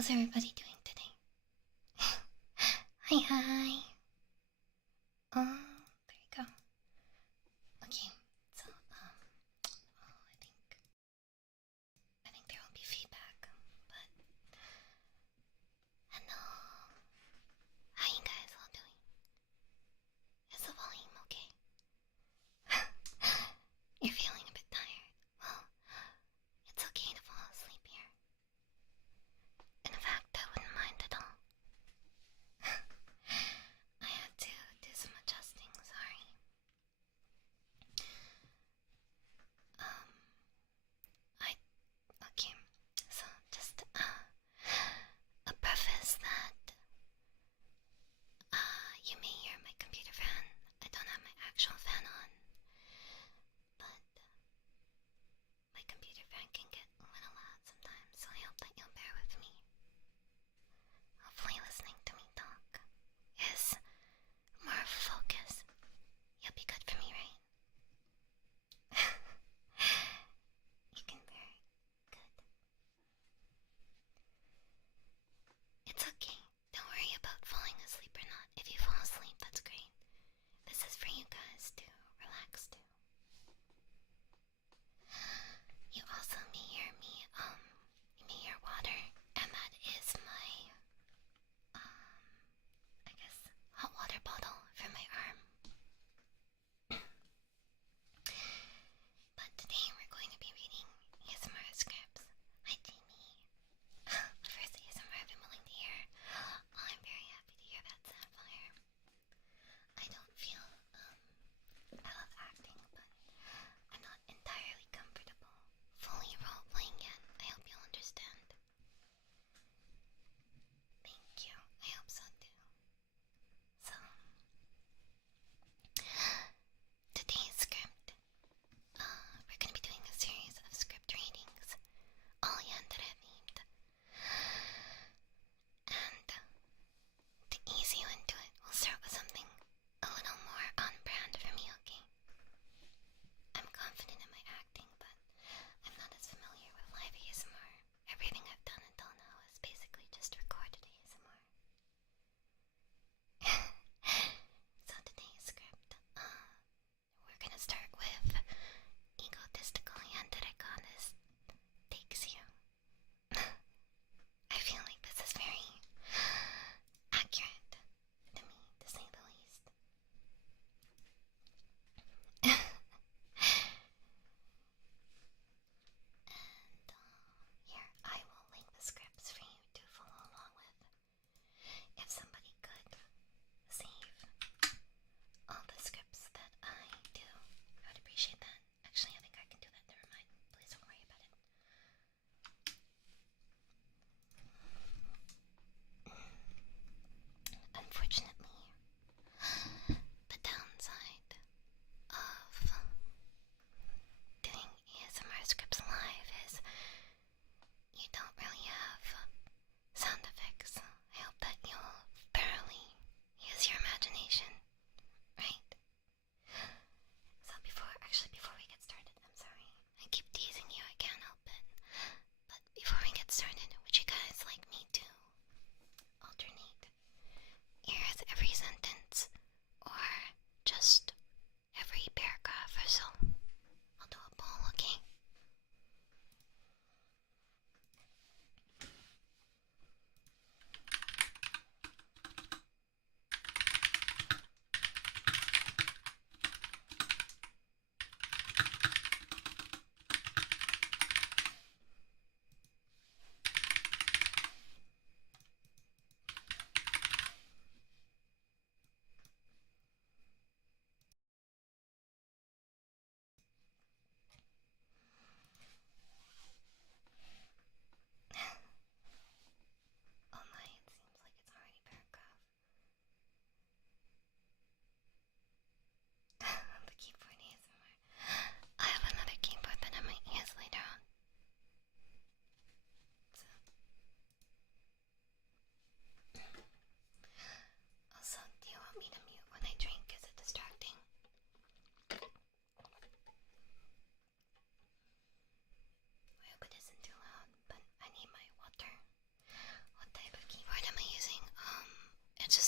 How's everybody doing today? Hi, hi. There you go. Okay, so I think there will be feedback, but hello. How you guys all doing? Is the volume okay? You're feeling a bit tired. Well, it's okay to fall asleep here. In fact, I wouldn't mind at all.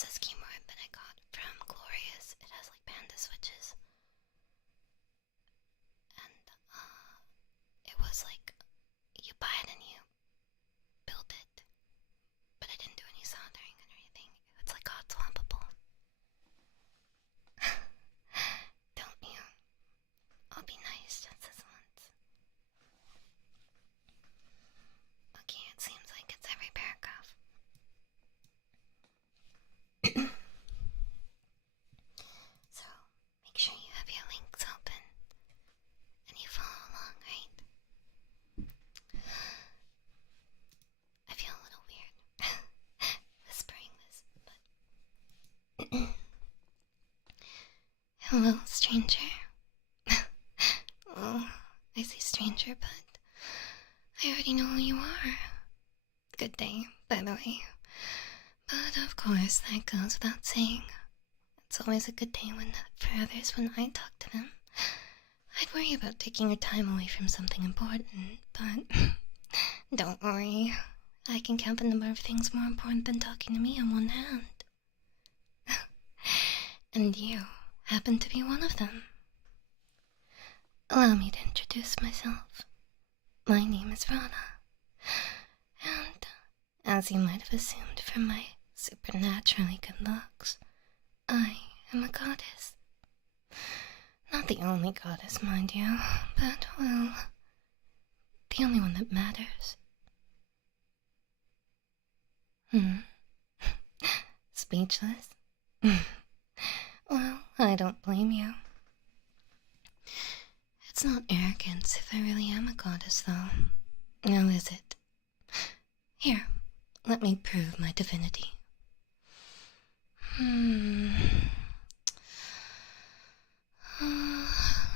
is a 𝑠_𝑘eyboard that I got from Glorious. It has like panda switches. And it was like you buy it and you build it. But I didn't do any soldering or anything. It's like hot swappable. Don't you? I'll be nice just this once. Okay, it seems like it's every paragraph. So, make sure you have your links open and you follow along, right? I feel a little weird whispering this, but hello, stranger. Oh, I say stranger, but I already know who you are. Good day, by the way. But of course, that goes without saying. It's always a good day for others when I talk to them. I'd worry about taking your time away from something important, but don't worry. I can count the number of things more important than talking to me on one hand. And you happen to be one of them. Allow me to introduce myself. My name is Rana, and as you might have assumed from my supernaturally good looks, I am a goddess. Not the only goddess, mind you, but, well, the only one that matters. Speechless? Well, I don't blame you. It's not arrogance if I really am a goddess, though. Now is it? Here, let me prove my divinity.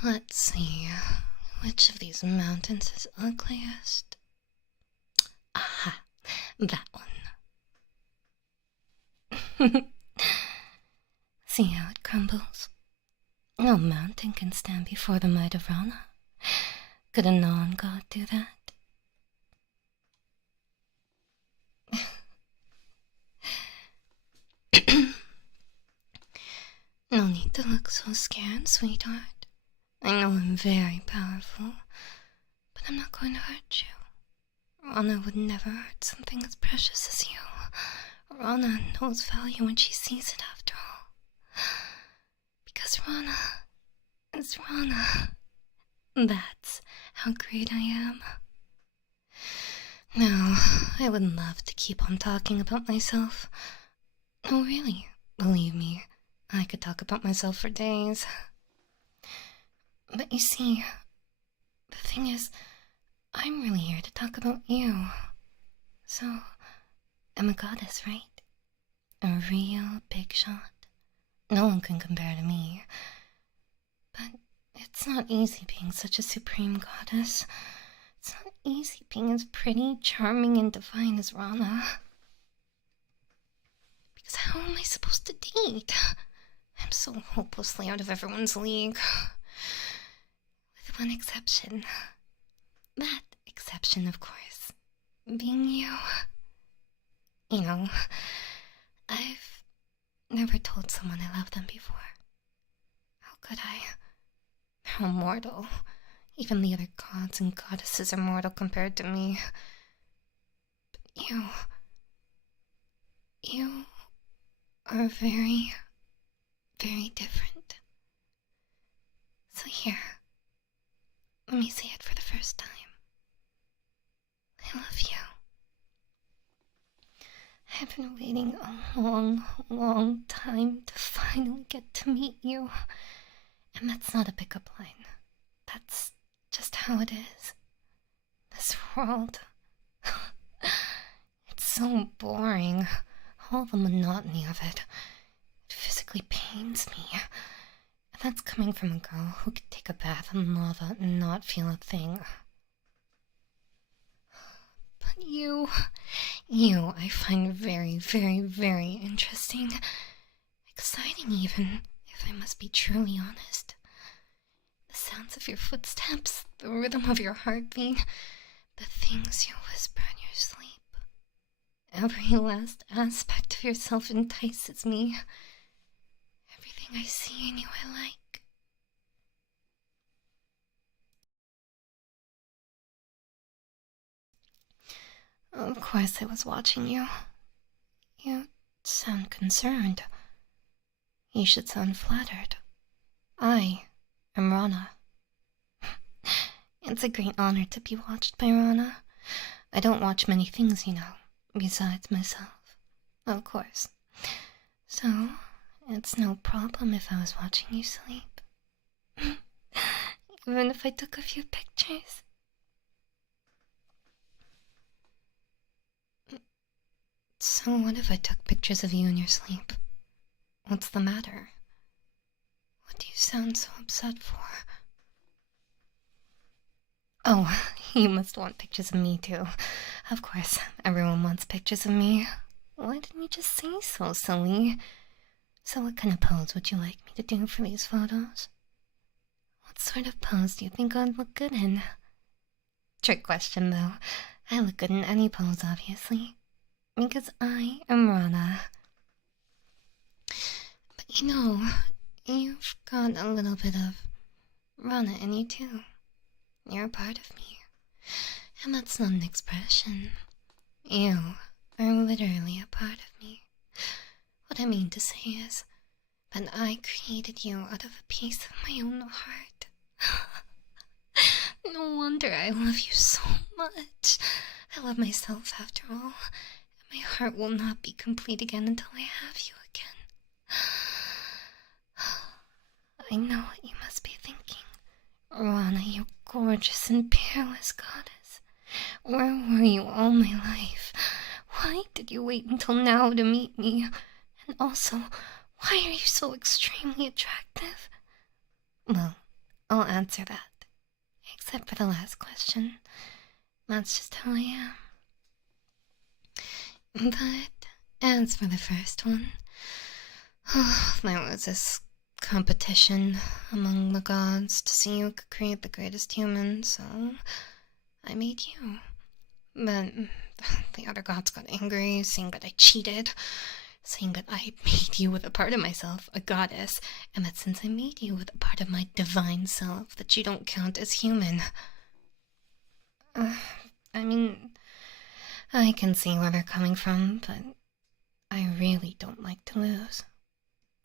Let's see. Which of these mountains is ugliest? Aha, that one. See how it crumbles? No mountain can stand before the might of Rana. Could a non-god do that? No need to look so scared, sweetheart. I know I'm very powerful, but I'm not going to hurt you. Rana would never hurt something as precious as you. Rana knows value when she sees it, after all. Because Rana is Rana. That's how great I am. Now, I would love to keep on talking about myself. Oh, really, believe me, I could talk about myself for days. But you see, the thing is, I'm really here to talk about you. So, I'm a goddess, right? A real big shot. No one can compare to me. But it's not easy being such a supreme goddess. It's not easy being as pretty, charming, and divine as Rana. Because how am I supposed to date? I'm so hopelessly out of everyone's league. With one exception. That exception, of course, being you. You know, I've never told someone I love them before. How could I? They're all mortal. Even the other gods and goddesses are mortal compared to me. But you are very, very different. So here, let me say it for the first time. I love you. I've been waiting a long, long time to finally get to meet you. And that's not a pickup line. That's just how it is. This world. It's so boring. All the monotony of it. It physically pains me. And that's coming from a girl who could take a bath in lava and not feel a thing. But you I find very, very, very interesting. Exciting even, if I must be truly honest. The sounds of your footsteps, the rhythm of your heartbeat, the things you whisper in your sleep. Every last aspect of yourself entices me. Everything I see in you I like. Of course I was watching you. You sound concerned. You should sound flattered. I am Rana. It's a great honor to be watched by Rana. I don't watch many things, you know, besides myself. Of course. So, it's no problem if I was watching you sleep. Even if I took a few pictures. So what if I took pictures of you in your sleep? What's the matter? What do you sound so upset for? Oh, you must want pictures of me too. Of course, everyone wants pictures of me. Why didn't you just say so, silly? So what kind of pose would you like me to do for these photos? What sort of pose do you think I'd look good in? Trick question, though. I look good in any pose, obviously. Because I am Rana. But you know, you've got a little bit of Rana in you too. You're a part of me. And that's not an expression. You are literally a part of me. What I mean to say is that I created you out of a piece of my own heart. No wonder I love you so much. I love myself after all, and my heart will not be complete again until I have you again. I know what you must be thinking. Rana, you gorgeous and peerless goddess. Where were you all my life? Why did you wait until now to meet me? And also, why are you so extremely attractive? Well, I'll answer that. Except for the last question. That's just how I am. But as for the first one, there was this competition among the gods to see who could create the greatest human, so I made you. But the other gods got angry, saying that I cheated, saying that I made you with a part of myself, a goddess, and that since I made you with a part of my divine self, that you don't count as human. I mean, I can see where they're coming from, but I really don't like to lose.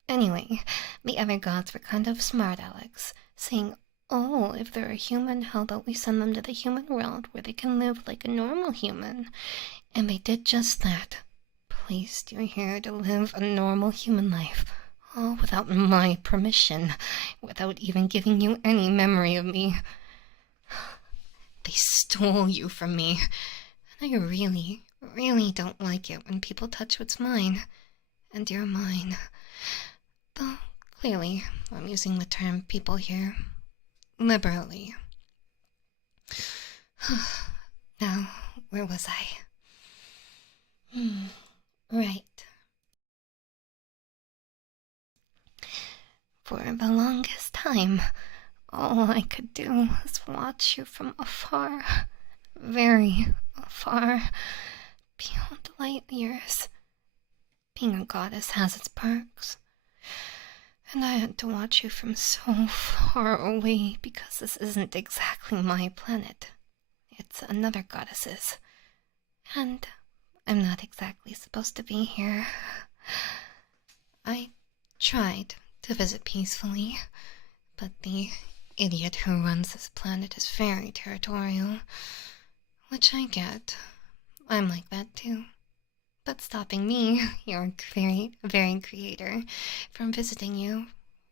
Anyway, the other gods were kind of smart Alex, saying, oh, if they're a human, how about we send them to the human world where they can live like a normal human? And they did just that. Placed you here to live a normal human life, all without my permission, without even giving you any memory of me. They stole you from me, and I really, really don't like it when people touch what's mine, and you're mine. Though, clearly, I'm using the term people here liberally. Now, where was I? Right. For the longest time, all I could do was watch you from afar, very afar, beyond light years. Being a goddess has its perks, and I had to watch you from so far away because this isn't exactly my planet. It's another goddess's, and I'm not exactly supposed to be here. I tried to visit peacefully, but the idiot who runs this planet is very territorial, which I get. I'm like that too. But stopping me, your very creator, from visiting you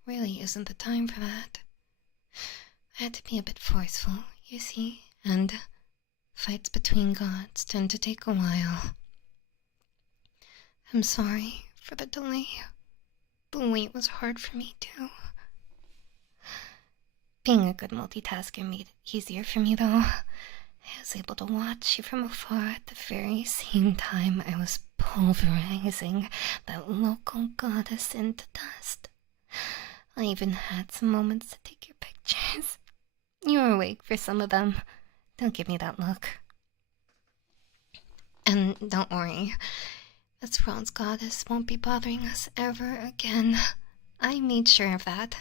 really isn't the time for that. I had to be a bit forceful, you see, and fights between gods tend to take a while. I'm sorry for the delay. The wait was hard for me too. Being a good multitasker made it easier for me though. I was able to watch you from afar at the very same time I was pulverizing that local goddess into dust. I even had some moments to take your pictures. You were awake for some of them. Don't give me that look. And don't worry, this world's goddess won't be bothering us ever again. I made sure of that.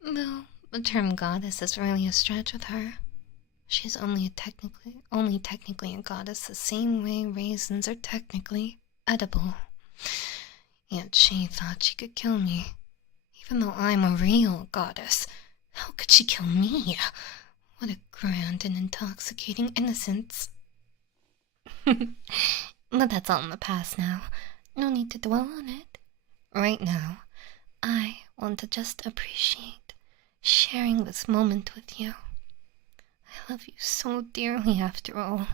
Though the term goddess is really a stretch with her. She's only technically a goddess the same way raisins are technically edible. Yet she thought she could kill me. Even though I'm a real goddess, how could she kill me? What a grand and intoxicating innocence. But that's all in the past now. No need to dwell on it. Right now, I want to just appreciate sharing this moment with you. I love you so dearly after all.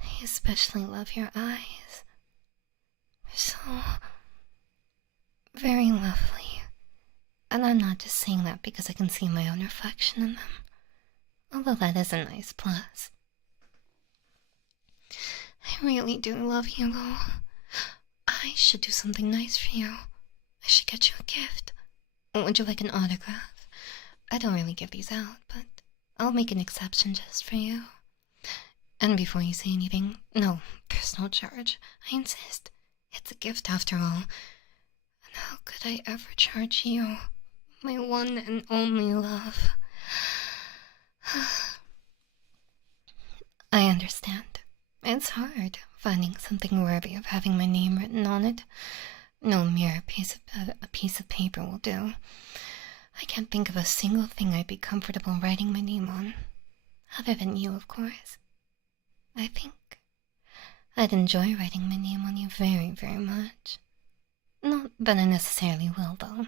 I especially love your eyes. They're so very lovely. And I'm not just saying that because I can see my own reflection in them. Although that is a nice plus. I really do love you, though. I should do something nice for you. I should get you a gift. Would you like an autograph? I don't really give these out, but I'll make an exception just for you. And before you say anything, no, there's no charge. I insist. It's a gift after all. And how could I ever charge you, my one and only love? I understand. It's hard finding something worthy of having my name written on it. No mere piece of paper will do. I can't think of a single thing I'd be comfortable writing my name on. Other than you, of course. I think I'd enjoy writing my name on you very, very much. Not that I necessarily will, though.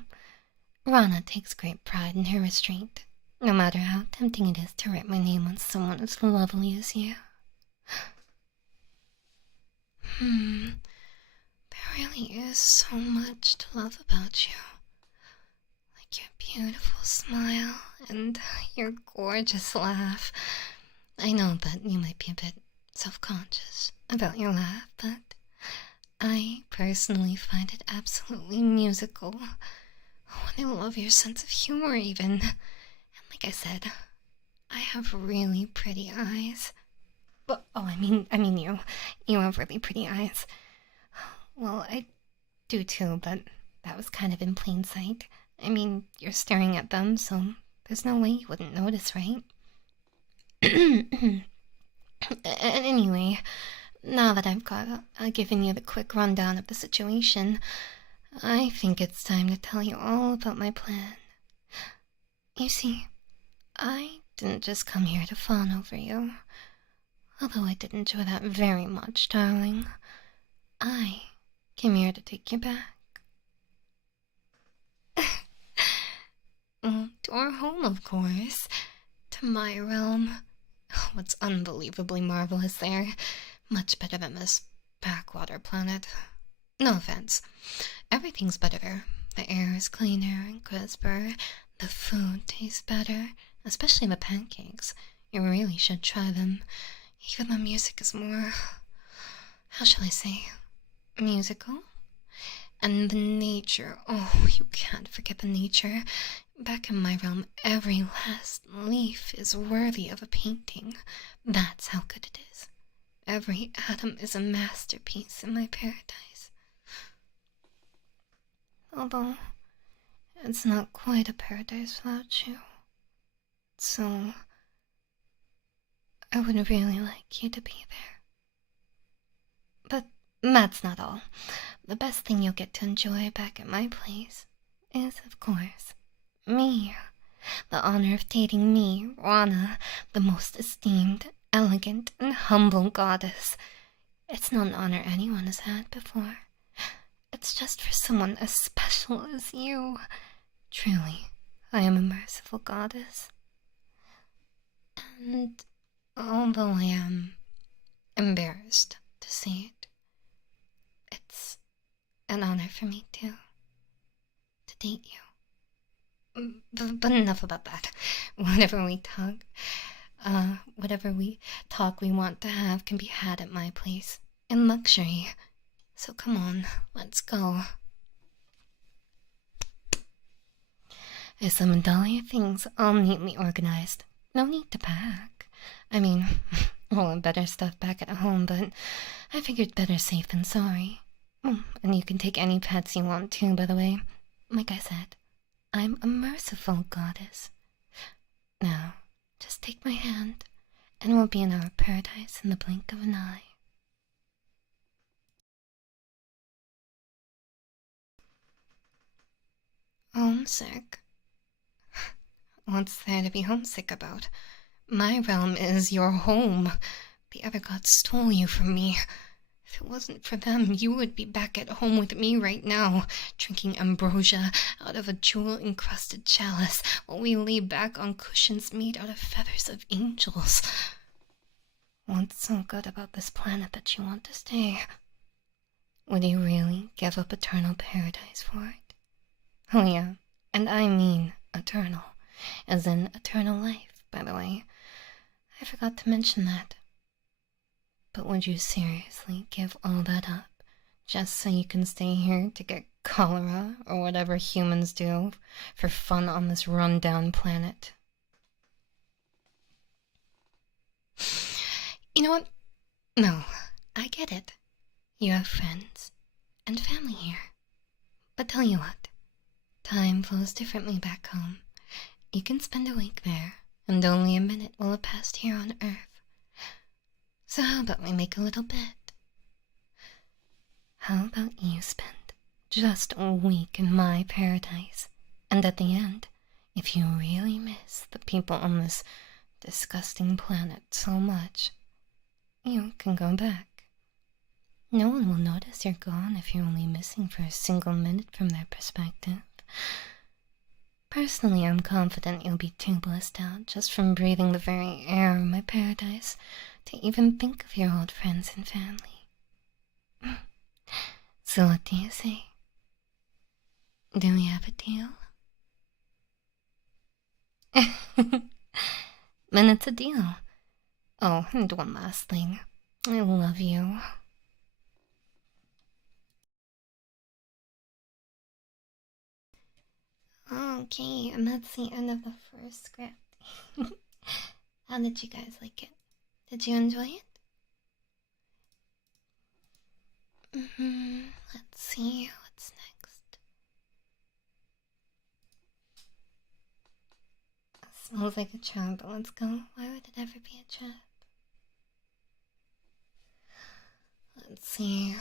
Rana takes great pride in her restraint, no matter how tempting it is to write my name on someone as lovely as you. There really is so much to love about you. Like your beautiful smile and your gorgeous laugh. I know that you might be a bit self-conscious about your laugh, but I personally find it absolutely musical. Oh, and I love your sense of humor even. And like I said, I have really pretty eyes. Oh, I mean you. You have really pretty eyes. Well, I do too, but that was kind of in plain sight. I mean, you're staring at them, so there's no way you wouldn't notice, right? Anyway, now that I've given you the quick rundown of the situation, I think it's time to tell you all about my plan. You see, I didn't just come here to fawn over you. Although I did enjoy that very much, darling. I came here to take you back. To our home, of course. To my realm. What's unbelievably marvelous there. Much better than this backwater planet. No offense. Everything's better. The air is cleaner and crisper. The food tastes better. Especially the pancakes. You really should try them. Even the music is more, how shall I say, musical? And the nature, oh, you can't forget the nature. Back in my realm, every last leaf is worthy of a painting. That's how good it is. Every atom is a masterpiece in my paradise. Although, it's not quite a paradise without you. So I would really like you to be there. But that's not all. The best thing you'll get to enjoy back at my place is, of course, me. The honor of dating me, Rana, the most esteemed, elegant, and humble goddess. It's not an honor anyone has had before. It's just for someone as special as you. Truly, I am a merciful goddess. And although I am embarrassed to say it, it's an honor for me too, to date you. But enough about that. Whatever we talk we want to have can be had at my place, in luxury. So come on, let's go. I summoned all your things all neatly organized. No need to pack. I mean, Well, better stuff back at home, but I figured better safe than sorry. And you can take any pets you want too, by the way. Like I said, I'm a merciful goddess. Now, just take my hand, and we'll be in our paradise in the blink of an eye. Homesick? What's there to be homesick about? My realm is your home. The other gods stole you from me. If it wasn't for them, you would be back at home with me right now, drinking ambrosia out of a jewel-encrusted chalice while we lay back on cushions made out of feathers of angels. What's so good about this planet that you want to stay? Would you really give up eternal paradise for it? Oh yeah, and I mean eternal, as in eternal life, by the way. I forgot to mention that. But would you seriously give all that up just so you can stay here to get cholera or whatever humans do for fun on this run-down planet? You know what? No, I get it. You have friends and family here. But tell you what, time flows differently back home. You can spend a week there, and only a minute will have passed here on Earth. So how about we make a little bet? How about you spend just a week in my paradise, and at the end, if you really miss the people on this disgusting planet so much, you can go back. No one will notice you're gone if you're only missing for a single minute from their perspective. Personally, I'm confident you'll be too blissed out just from breathing the very air of my paradise to even think of your old friends and family. So what do you say? Do we have a deal? Then it's a deal. Oh, and one last thing. I love you. Okay, and that's the end of the first script. How did you guys like it? Did you enjoy it? Let's see what's next. It smells like a trap, but let's go. Why would it ever be a trap? Let's see.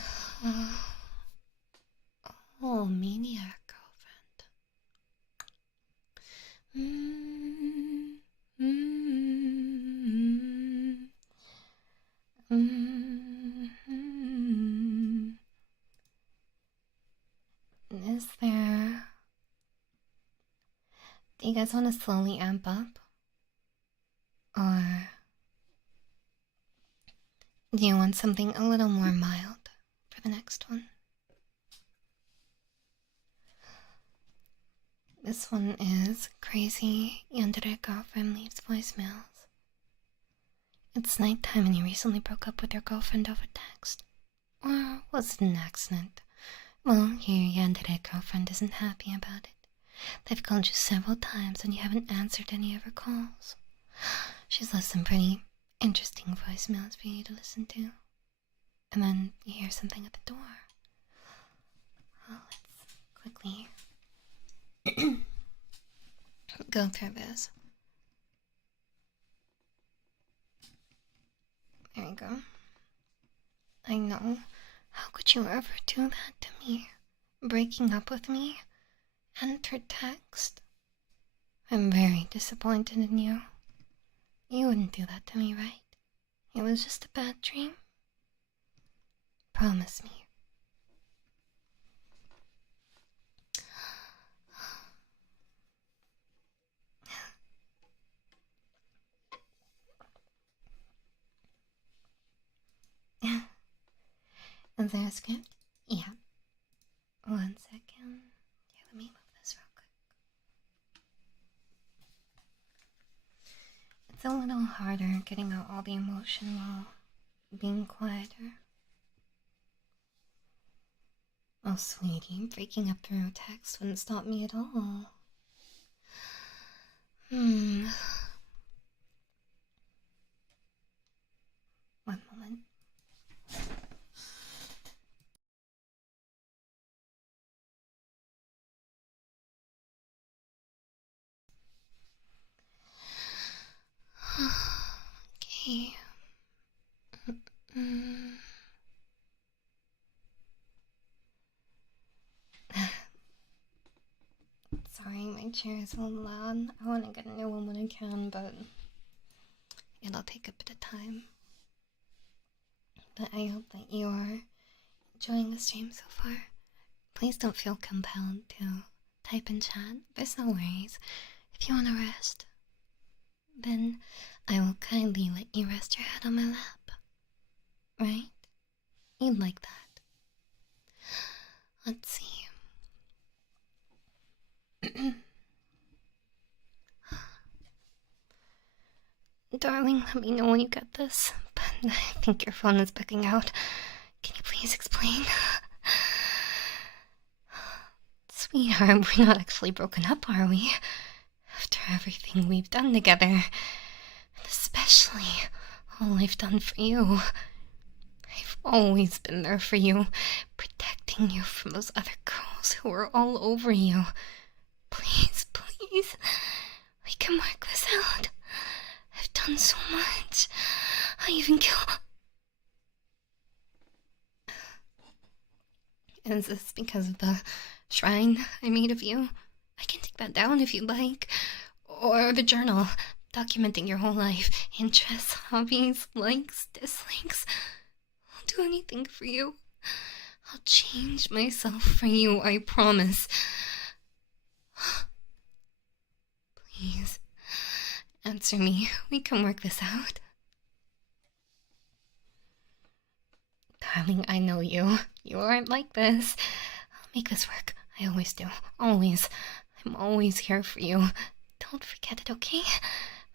Oh, maniac girlfriend. Is there... Do you guys want to slowly amp up? Or do you want something a little more mild for the next one? This one is Crazy Yandere Girlfriend Leaves Voicemails. It's nighttime and you recently broke up with your girlfriend over text. Or was it an accident? Well, your Yandere girlfriend isn't happy about it. They've called you several times and you haven't answered any of her calls. She's left some pretty interesting voicemails for you to listen to. And then you hear something at the door. Well, let's quickly go through this. There you go. I know. How could you ever do that to me? Breaking up with me? And her text? I'm very disappointed in you. You wouldn't do that to me, right? It was just a bad dream? Promise me. Is there a script? Yeah. 1 second. Here, let me move this real quick. It's a little harder getting out all the emotion while being quieter. Oh, sweetie, breaking up through text wouldn't stop me at all. One moment. Okay. Sorry, my chair is a little loud. I want to get a new one when I can, but it'll take a bit of time. But I hope that you are enjoying the stream so far. Please don't feel compelled to type in chat. There's no worries. If you want to rest, then I will kindly let you rest your head on my lap. Right? You'd like that. Let's see. Darling, let me know when you get this, but I think your phone is bugging out. Can you please explain? Sweetheart, we're not actually broken up, are we? After everything we've done together, and especially all I've done for you. I've always been there for you, protecting you from those other girls who were all over you. Please, please, we can work this out. I've done so much. I even killed... Is this because of the shrine I made of you? I can take that down if you'd like. Or the journal, documenting your whole life. Interests, hobbies, likes, dislikes. I'll do anything for you. I'll change myself for you, I promise. Please, answer me. We can work this out. Darling, I know you. You aren't like this. I'll make this work. I always do. Always. I'm always here for you. Don't forget it, okay?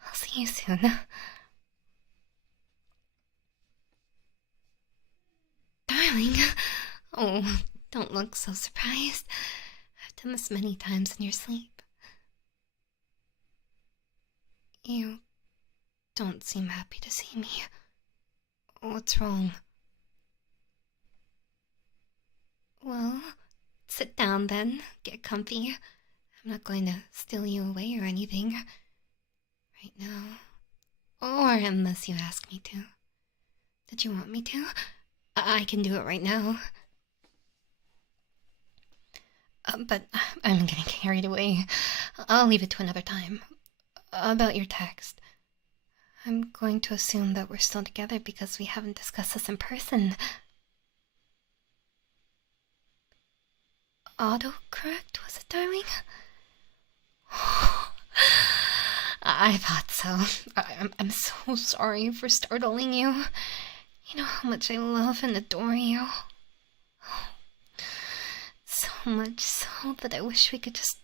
I'll see you soon. Darling. Oh, don't look so surprised. I've done this many times in your sleep. You don't seem happy to see me. What's wrong? Well, sit down then. Get comfy. I'm not going to steal you away or anything. Right now. Or unless you ask me to. Did you want me to? I can do it right now. But I'm getting carried away. I'll leave it to another time. About your text. I'm going to assume that we're still together because we haven't discussed this in person. Autocorrect, was it, darling? I thought so. I'm so sorry for startling you. You know how much I love and adore you. So much so that I wish we could just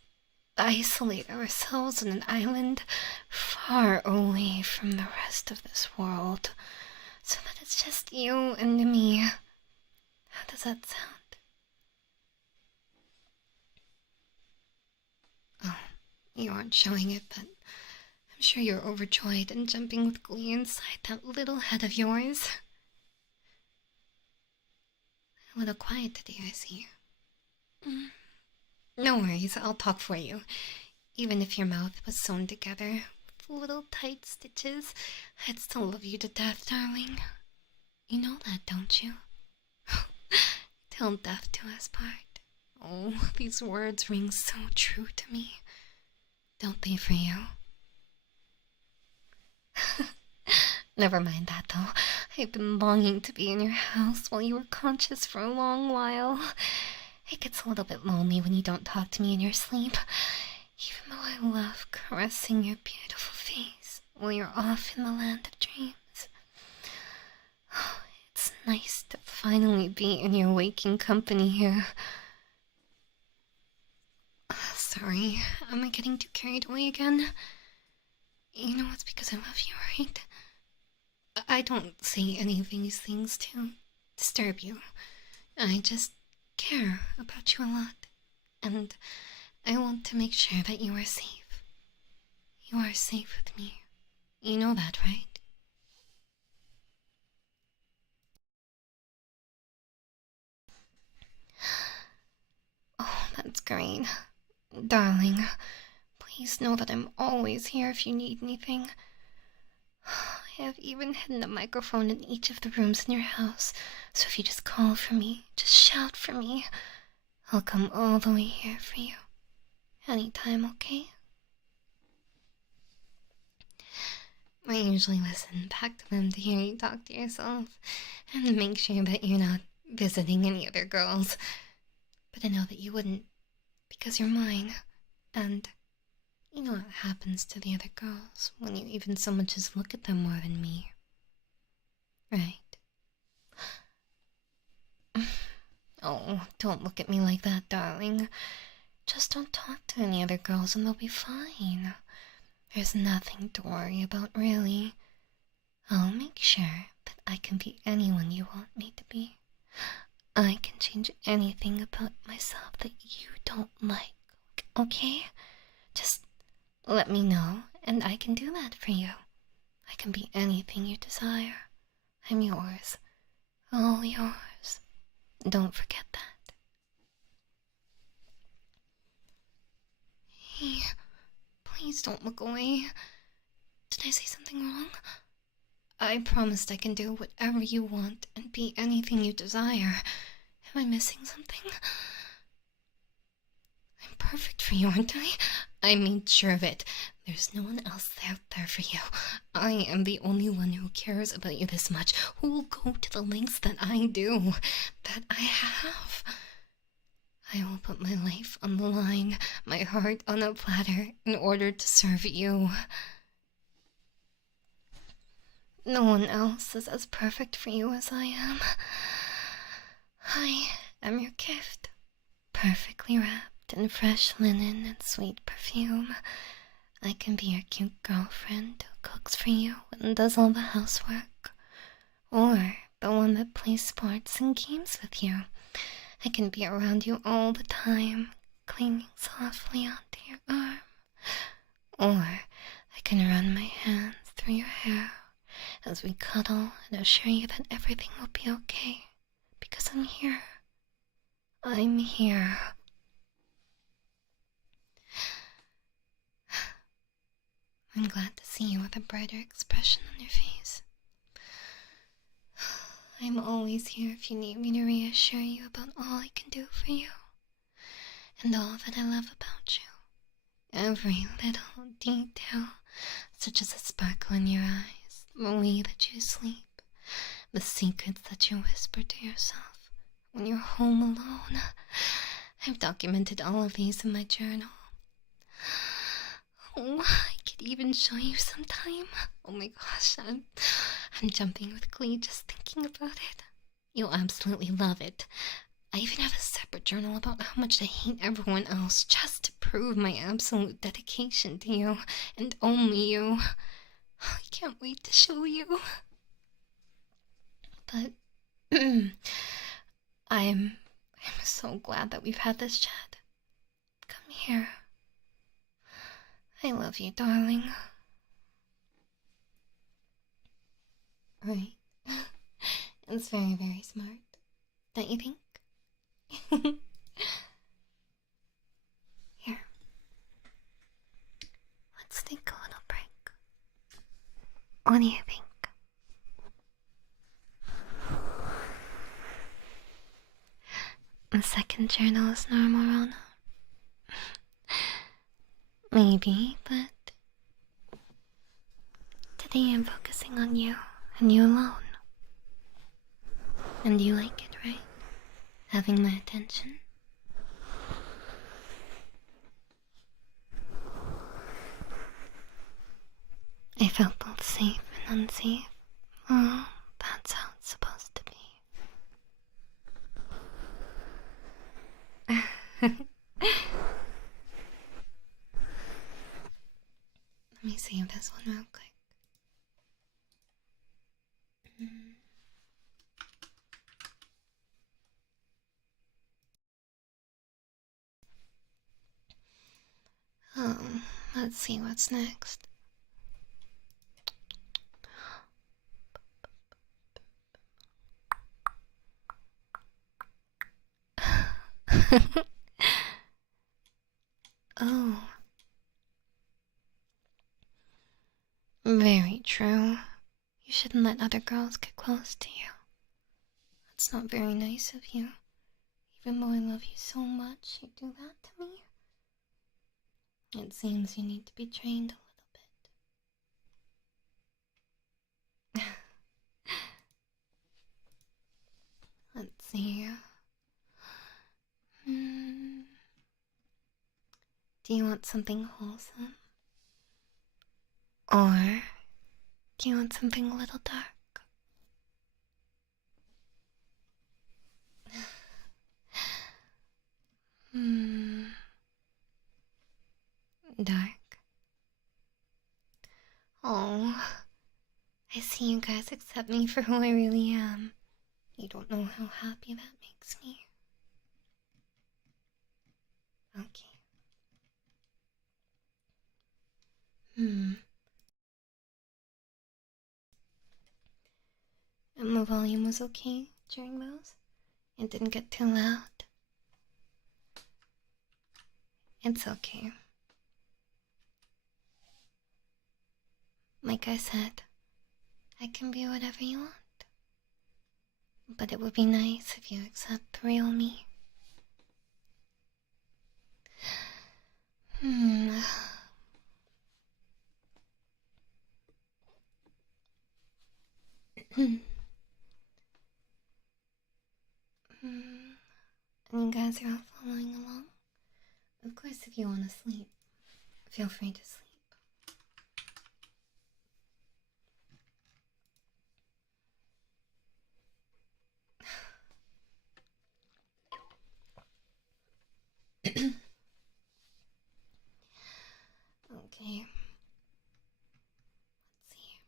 isolate ourselves on an island far away from the rest of this world, so that it's just you and me. How does that sound? Oh, you aren't showing it, but I'm sure you're overjoyed and jumping with glee inside that little head of yours. A little quiet today, I see. No worries, I'll talk for you. Even if your mouth was sewn together with little tight stitches, I'd still love you to death, darling. You know that, don't you? Till death do us part. Oh, these words ring so true to me. Don't they for you? Never mind that, though. I've been longing to be in your house while you were conscious for a long while. It gets a little bit lonely when you don't talk to me in your sleep, even though I love caressing your beautiful face while you're off in the land of dreams. Oh, it's nice to finally be in your waking company here. Sorry, am I getting too carried away again? You know it's because I love you, right? I don't say any of these things to disturb you. I just care about you a lot, and I want to make sure that you are safe. You are safe with me. You know that, right? That's great. Darling, please know that I'm always here if you need anything. I have even hidden a microphone in each of the rooms in your house, so if you just call for me, just shout for me, I'll come all the way here for you. Anytime, okay? I usually listen back to them to hear you talk to yourself, and make sure that you're not visiting any other girls. But I know that you wouldn't, because you're mine, and you know what happens to the other girls when you even so much as look at them more than me. Right? Oh, don't look at me like that, darling. Just don't talk to any other girls and they'll be fine. There's nothing to worry about, really. I'll make sure that I can be anyone you want me to be. I can change anything about myself that you don't like, okay? Just let me know, and I can do that for you. I can be anything you desire. I'm yours. All yours. Don't forget that. Hey, please don't look away. Did I say something wrong? I promised I can do whatever you want and be anything you desire. Am I missing something? I'm perfect for you, aren't I? I made sure of it. There's no one else out there for you. I am the only one who cares about you this much, who will go to the lengths that I do, that I have. I will put my life on the line, my heart on a platter, in order to serve you. No one else is as perfect for you as I am. I am your gift, perfectly wrapped in fresh linen and sweet perfume. I can be your cute girlfriend who cooks for you and does all the housework, or the one that plays sports and games with you. I can be around you all the time, clinging softly onto your arm, or I can run my hands through your hair as we cuddle and assure you that everything will be okay, because I'm here. I'm here. I'm glad to see you with a brighter expression on your face. I'm always here if you need me to reassure you about all I can do for you, and all that I love about you. Every little detail, such as the sparkle in your eyes, the way that you sleep, the secrets that you whisper to yourself when you're home alone. I've documented all of these in my journal. Oh, I could even show you sometime. Oh my gosh, I'm jumping with glee just thinking about it. You'll absolutely love it. I even have a separate journal about how much I hate everyone else, just to prove my absolute dedication to you, and only you. I can't wait to show you. But I'm so glad that we've had this chat. Come here. I love you, darling. Right. It's very, very smart. Don't you think? Here. Let's take a little break. What do you think? The second journal is normal, Rana. Maybe, but today I'm focusing on you and you alone. And you like it, right? Having my attention? I felt both safe and unsafe. Oh, that's how it's supposed to be. Let me save this one real quick. Let's see what's next. Oh. Very true. You shouldn't let other girls get close to you. That's not very nice of you. Even though I love you so much, you do that to me? It seems you need to be trained a little bit. Let's see. Do you want something wholesome? Or do you want something a little dark? Dark? Oh, I see you guys accept me for who I really am. You don't know how happy that makes me. Okay. And the volume was okay during those? It didn't get too loud? It's okay. Like I said, I can be whatever you want. But it would be nice if you accept the real me. And you guys are all following along? Of course, if you want to sleep, feel free to sleep. Okay. Let's see.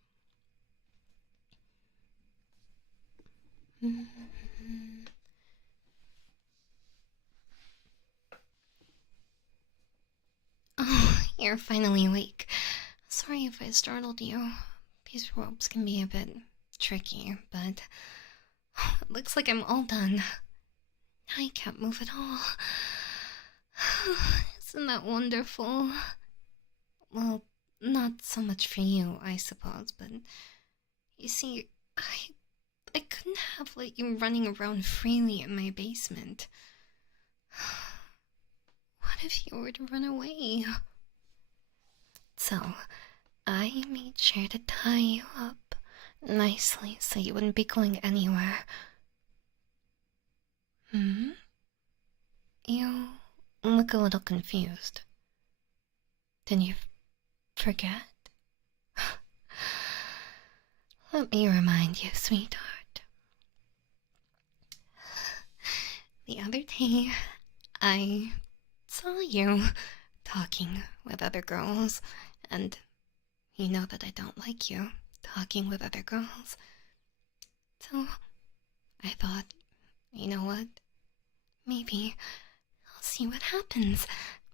Oh, you're finally awake. Sorry if I startled you. These ropes can be a bit tricky, but it looks like I'm all done. I can't move at all. Isn't that wonderful? Well, not so much for you, I suppose, but you see, I couldn't have let you running around freely in my basement. What if you were to run away? So, I made sure to tie you up nicely so you wouldn't be going anywhere. You look a little confused. Did you forget? Let me remind you, sweetheart. The other day, I saw you talking with other girls, and you know that I don't like you talking with other girls. So, I thought, you know what? Maybe I'll see what happens.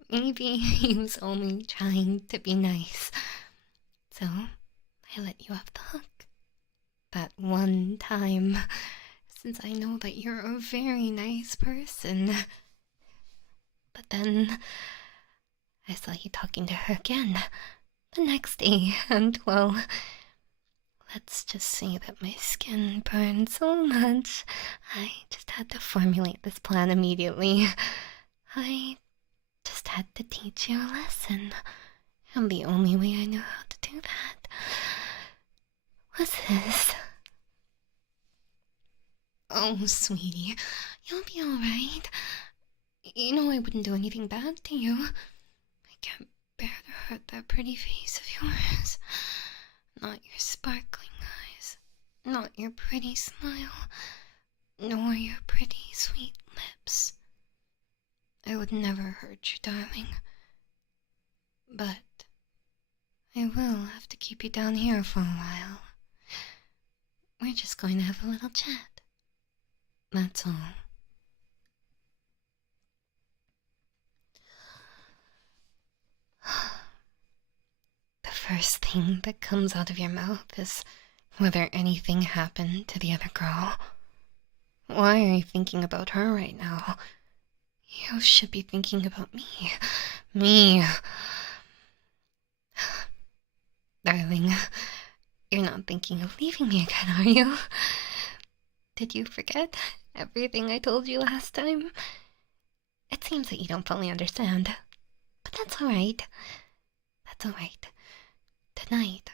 Maybe he was only trying to be nice. So, I let you off the hook. That one time, since I know that you're a very nice person. But then, I saw you talking to her again the next day, and well, let's just say that my skin burned so much, I just had to formulate this plan immediately. I just had to teach you a lesson, and the only way I knew how to do that was this. Oh, sweetie, you'll be alright. You know I wouldn't do anything bad to you. I can't bear to hurt that pretty face of yours. Not your sparkling eyes, not your pretty smile, nor your pretty sweet lips. I would never hurt you, darling. But I will have to keep you down here for a while. We're just going to have a little chat. That's all. The first thing that comes out of your mouth is whether anything happened to the other girl. Why are you thinking about her right now? You should be thinking about me. Me. Darling, you're not thinking of leaving me again, are you? Did you forget everything I told you last time? It seems that you don't fully understand, but that's alright. That's alright. Tonight,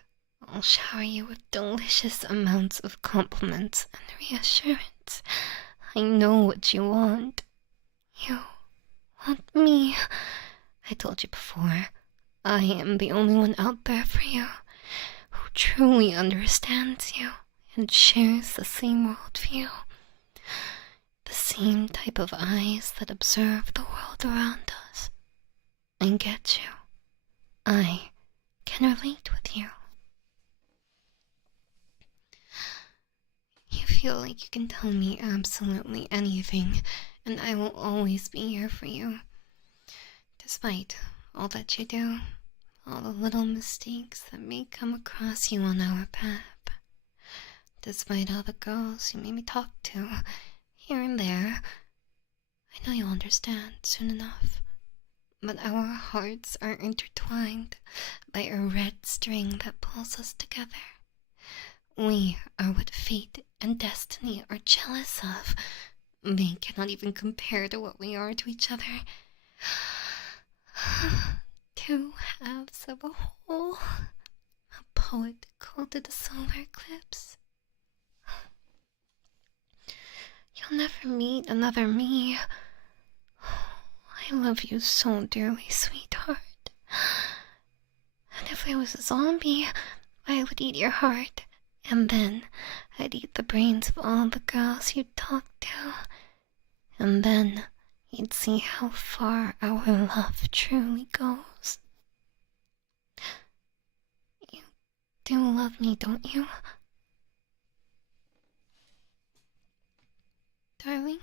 I'll shower you with delicious amounts of compliments and reassurance. I know what you want. You want me. I told you before, I am the only one out there for you who truly understands you and shares the same worldview. The same type of eyes that observe the world around us and get you. I can relate with you. You feel like you can tell me absolutely anything, and I will always be here for you. Despite all that you do, all the little mistakes that may come across you on our path. Despite all the girls you made me talk to, here and there, I know you'll understand soon enough. But our hearts are intertwined by a red string that pulls us together. We are what fate and destiny are jealous of. They cannot even compare to what we are to each other. Two halves of a whole. A poet called it a solar eclipse. You'll never meet another me. I love you so dearly, sweetheart. And if I was a zombie, I would eat your heart, and then I'd eat the brains of all the girls you'd talk to. And then you'd see how far our love truly goes. You do love me, don't you? Darling?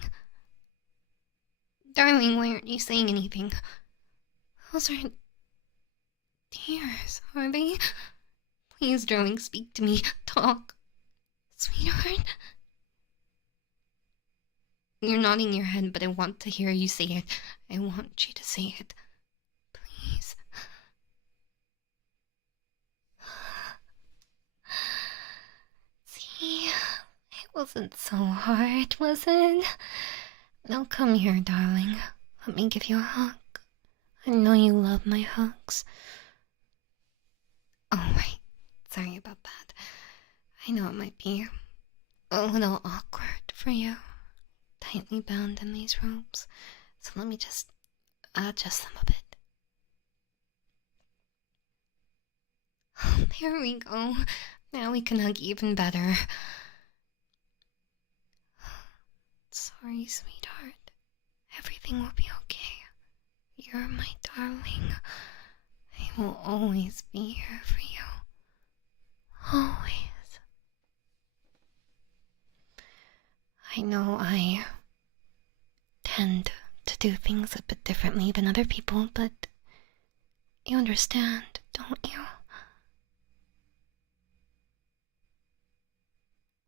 Darling, why aren't you saying anything? Those aren't tears, are they? Please, darling, speak to me. Talk. Sweetheart? You're nodding your head, but I want to hear you say it. I want you to say it. Please. See, it wasn't so hard, was it? Now come here, darling. Let me give you a hug. I know you love my hugs. Oh, right. Sorry about that. I know it might be a little awkward for you, tightly bound in these ropes, so let me just adjust them a bit. There we go. Now we can hug even better. Sorry, sweetheart. Everything will be okay. You're my darling. I will always be here for you. Always. I know I tend to do things a bit differently than other people, but you understand, don't you?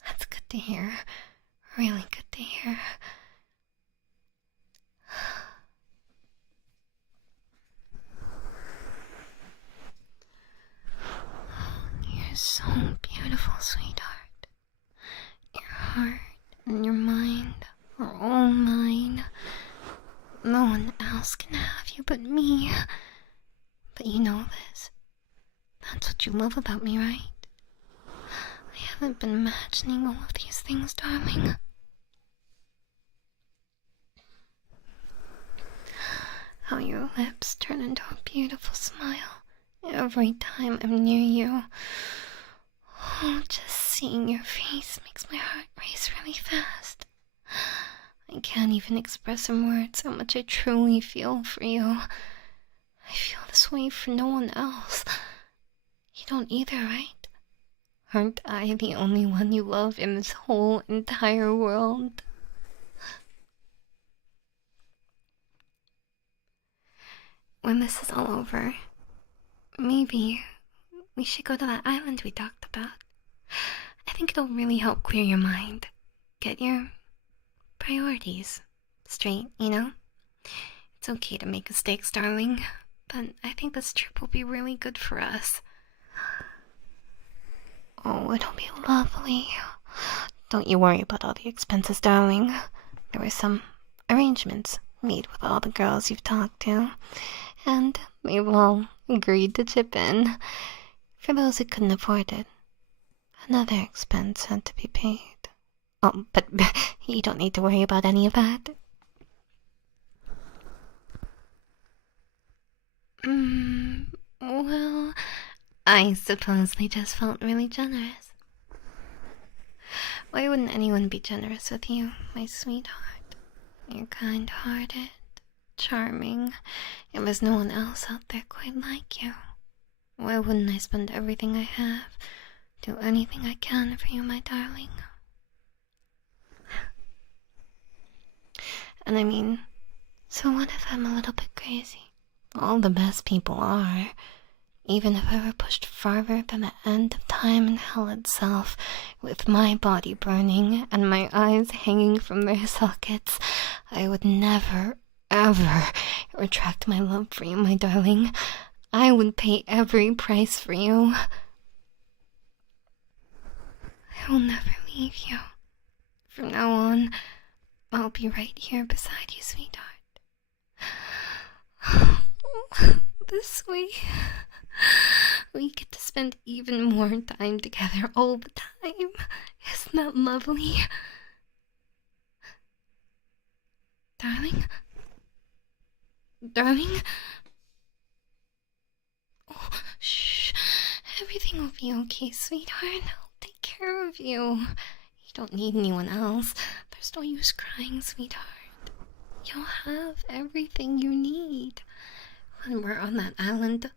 That's good to hear. Really good to hear. You're so beautiful, sweetheart. Your heart and your mind are all mine. No one else can have you but me. But you know this. That's what you love about me, right? I haven't been imagining all of these things, darling. How your lips turn into a beautiful smile every time I'm near you. Oh, just seeing your face makes my heart race really fast. I can't even express in words how much I truly feel for you. I feel this way for no one else. You don't either, right? Aren't I the only one you love in this whole entire world? When this is all over, maybe we should go to that island we talked about. I think it'll really help clear your mind. Get your priorities straight, you know? It's okay to make mistakes, darling. but I think this trip will be really good for us. Oh, it'll be lovely. Don't you worry about all the expenses, darling. There were some arrangements made with all the girls you've talked to, and they've all agreed to chip in. For those who couldn't afford it, another expense had to be paid. Oh, but you don't need to worry about any of that. Well, I suppose they just felt really generous. Why wouldn't anyone be generous with you, my sweetheart? You're kind-hearted, charming, and there's no one else out there quite like you. Why wouldn't I spend everything I have, do anything I can for you, my darling? And I mean, so what if I'm a little bit crazy? All the best people are. Even if I were pushed farther than the end of time and hell itself, with my body burning and my eyes hanging from their sockets, I would never, ever retract my love for you, my darling. I would pay every price for you. I will never leave you. From now on, I'll be right here beside you, sweetheart. This way, we get to spend even more time together all the time. Isn't that lovely? Darling? Darling? Oh, shh. Everything will be okay, sweetheart. I'll take care of you. You don't need anyone else. There's no use crying, sweetheart. You'll have everything you need. When we're on that island,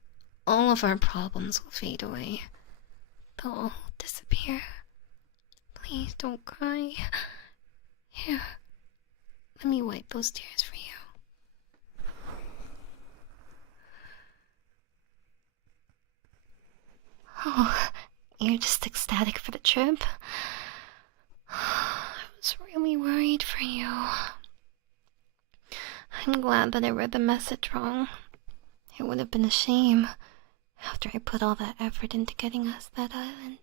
all of our problems will fade away. They'll all disappear. Please don't cry. Here, let me wipe those tears for you. Oh, you're just ecstatic for the trip? I was really worried for you. I'm glad that I read the message wrong. It would have been a shame after I put all that effort into getting us that island.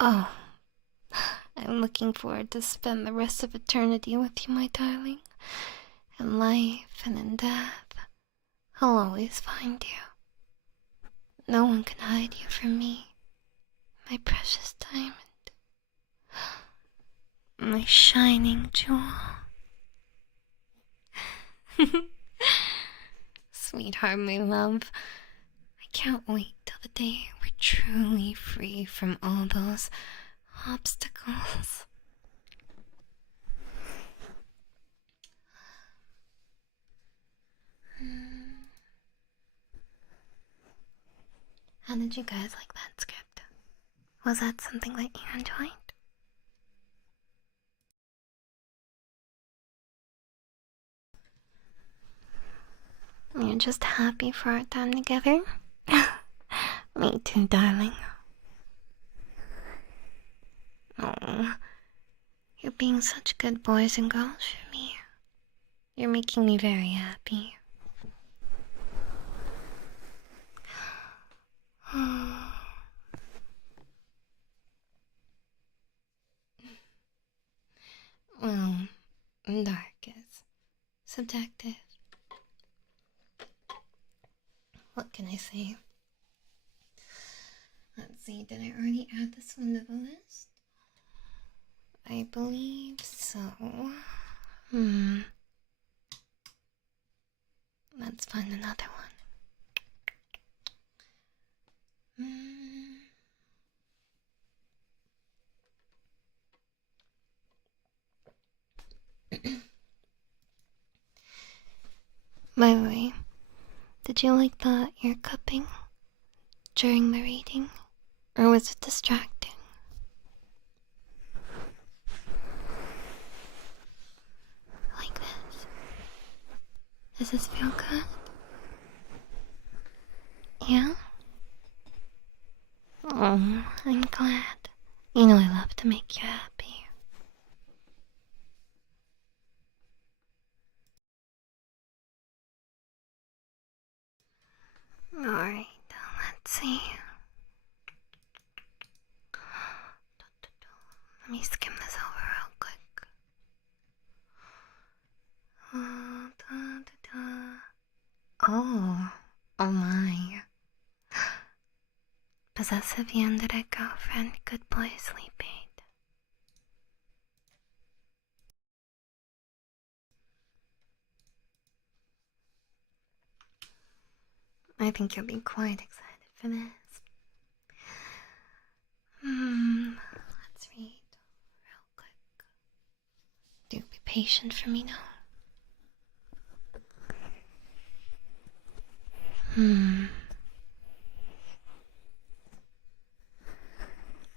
Oh, I'm looking forward to spend the rest of eternity with you, my darling. In life and in death, I'll always find you. No one can hide you from me, my precious diamond, my shining jewel. Sweetheart, my love, I can't wait till the day we're truly free from all those obstacles. How did you guys like that script? Was that something that you enjoyed? You're just happy for our time together? Me too, darling. Oh, you're being such good boys and girls for me. You're making me very happy. Well, dark is subjective. What can I say? Let's see, did I already add this one to the list? I believe so. Let's find another one. By the way, did you like the earcupping during the reading, or was it distracting? Like this. Does this feel good? Yeah? Oh, I'm glad. You know I love to make you happy. Alright, let's see. Let me skim this over real quick. Oh my. Possessive Yandere girlfriend, good boy, sleep aid. I think you'll be quite excited for this. Let's read real quick. Do be patient for me now.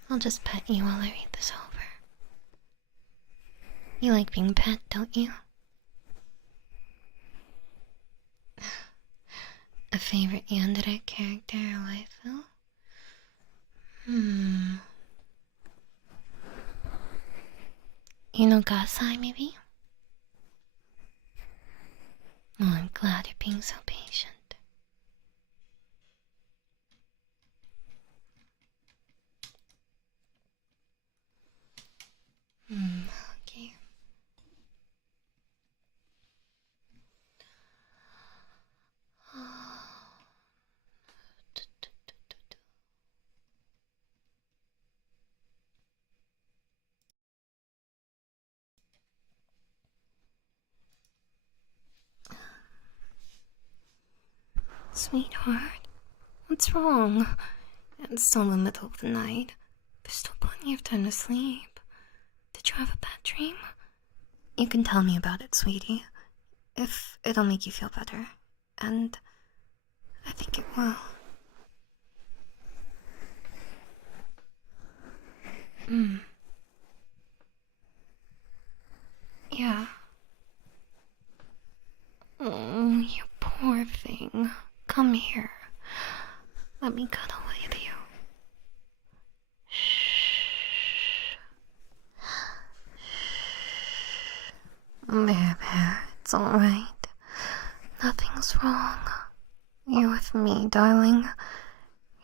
I'll just pet you while I read this over. You like being pet, don't you? A favorite Yandere character or waifu? You know Gasai, maybe? Oh, I'm glad you're being so patient. Okay. Sweetheart, what's wrong? It's still the middle of the night. There's still plenty of time to sleep. Did you have a bad dream? You can tell me about it, sweetie. If it'll make you feel better. And I think it will. Yeah. Oh, you poor thing. Come here. Let me cuddle with you. Shh. There. It's alright. Nothing's wrong. You're with me, darling.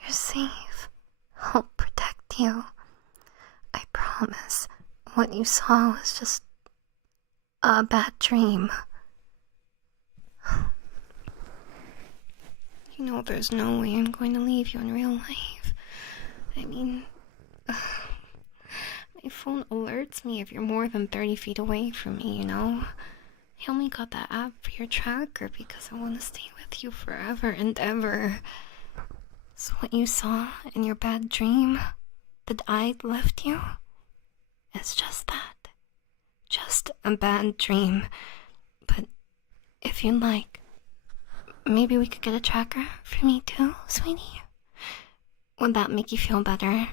You're safe. I'll protect you. I promise. What you saw was just a bad dream. You know there's no way I'm going to leave you in real life. I mean, my phone alerts me if you're more than 30 feet away from me, you know? I only got that app for your tracker because I want to stay with you forever and ever. So what you saw in your bad dream that I'd left you, it's just that. Just a bad dream. But if you'd like, maybe we could get a tracker for me too, sweetie? Would that make you feel better?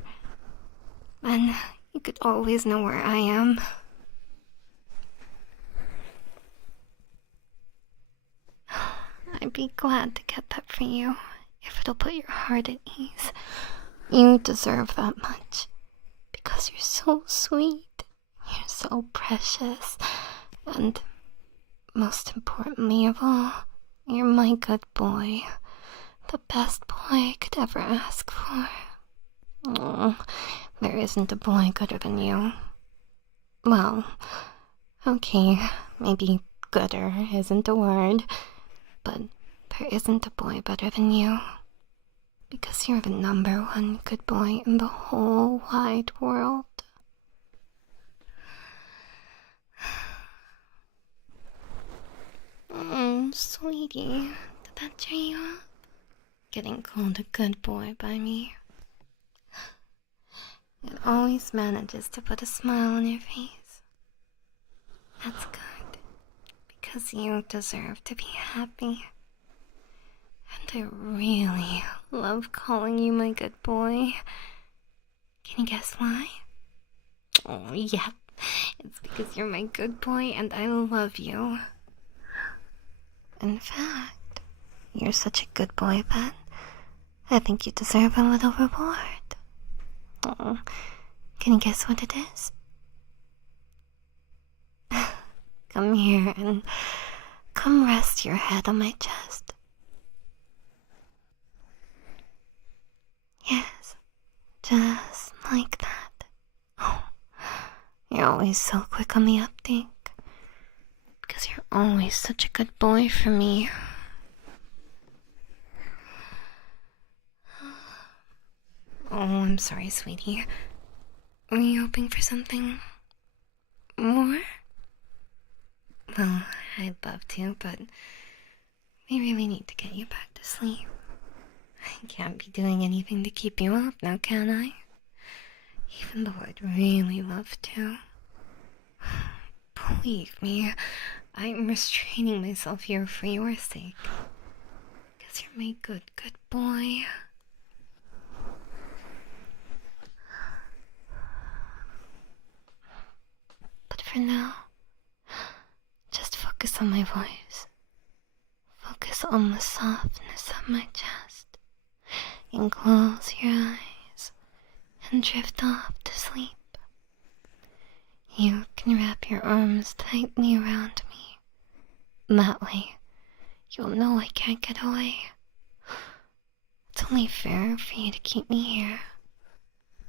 Then you could always know where I am. I'd be glad to get that for you, if it'll put your heart at ease. You deserve that much, because you're so sweet, you're so precious, and most importantly of all, you're my good boy, the best boy I could ever ask for. Oh, there isn't a boy gooder than you. Well, okay, maybe gooder isn't a word, but there isn't a boy better than you. Because you're the #1 good boy in the whole wide world. Oh, sweetie, did that cheer you up? Getting called a good boy by me. It always manages to put a smile on your face. That's good, because you deserve to be happy. And I really love calling you my good boy. Can you guess why? Oh, yeah, it's because you're my good boy and I love you. In fact, you're such a good boy that I think you deserve a little reward. Oh, can you guess what it is? Come here and come rest your head on my chest. Yes, just like that. Oh, you're always so quick on the uptake. Because you're always such a good boy for me. Oh, I'm sorry, sweetie. Were you hoping for something more? Well, I'd love to, but we really need to get you back to sleep. I can't be doing anything to keep you up now, can I? Even though I'd really love to. Believe me, I'm restraining myself here for your sake. Because you're my good boy. But for now, just focus on my voice. Focus on the softness of my chest. And close your eyes and drift off to sleep. You can wrap your arms tightly around me. That way, you'll know I can't get away. It's only fair for you to keep me here.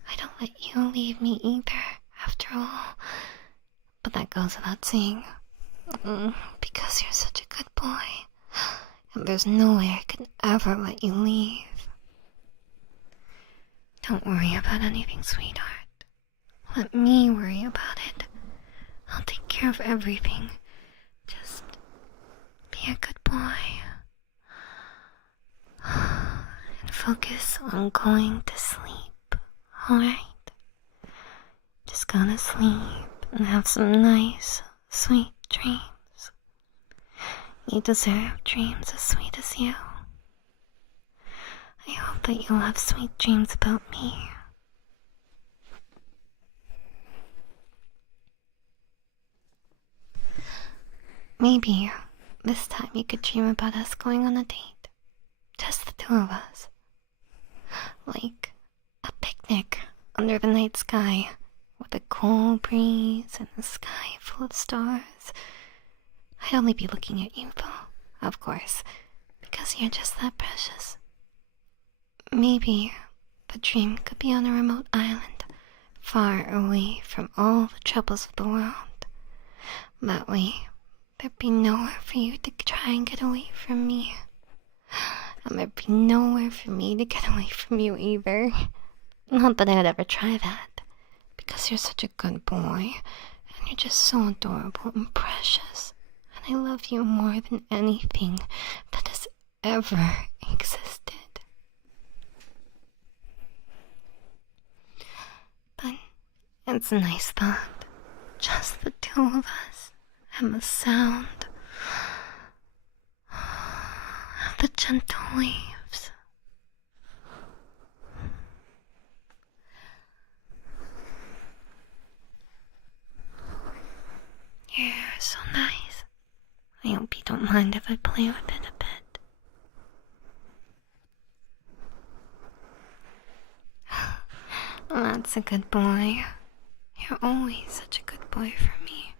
I don't let you leave me either, after all. But that goes without saying. Because you're such a good boy. And there's no way I could ever let you leave. Don't worry about anything, sweetheart. Let me worry about it. I'll take care of everything. Just be a good boy. And focus on going to sleep, alright? Just go to sleep and have some nice, sweet dreams. You deserve dreams as sweet as you. I hope that you'll have sweet dreams about me. Maybe this time you could dream about us going on a date. Just the two of us. Like a picnic under the night sky with a cool breeze and a sky full of stars. I'd only be looking at you though, of course, because you're just that precious. Maybe the dream could be on a remote island, far away from all the troubles of the world. That way, there'd be nowhere for you to try and get away from me. And there'd be nowhere for me to get away from you either. Not that I'd ever try that, because you're such a good boy, and you're just so adorable and precious. And I love you more than anything that has ever existed. But it's a nice thought, just the two of us, and the sound of the gentle waves. Your hair is so nice. I hope you don't mind if I play with it a bit. That's a good boy. You're always such a good boy for me.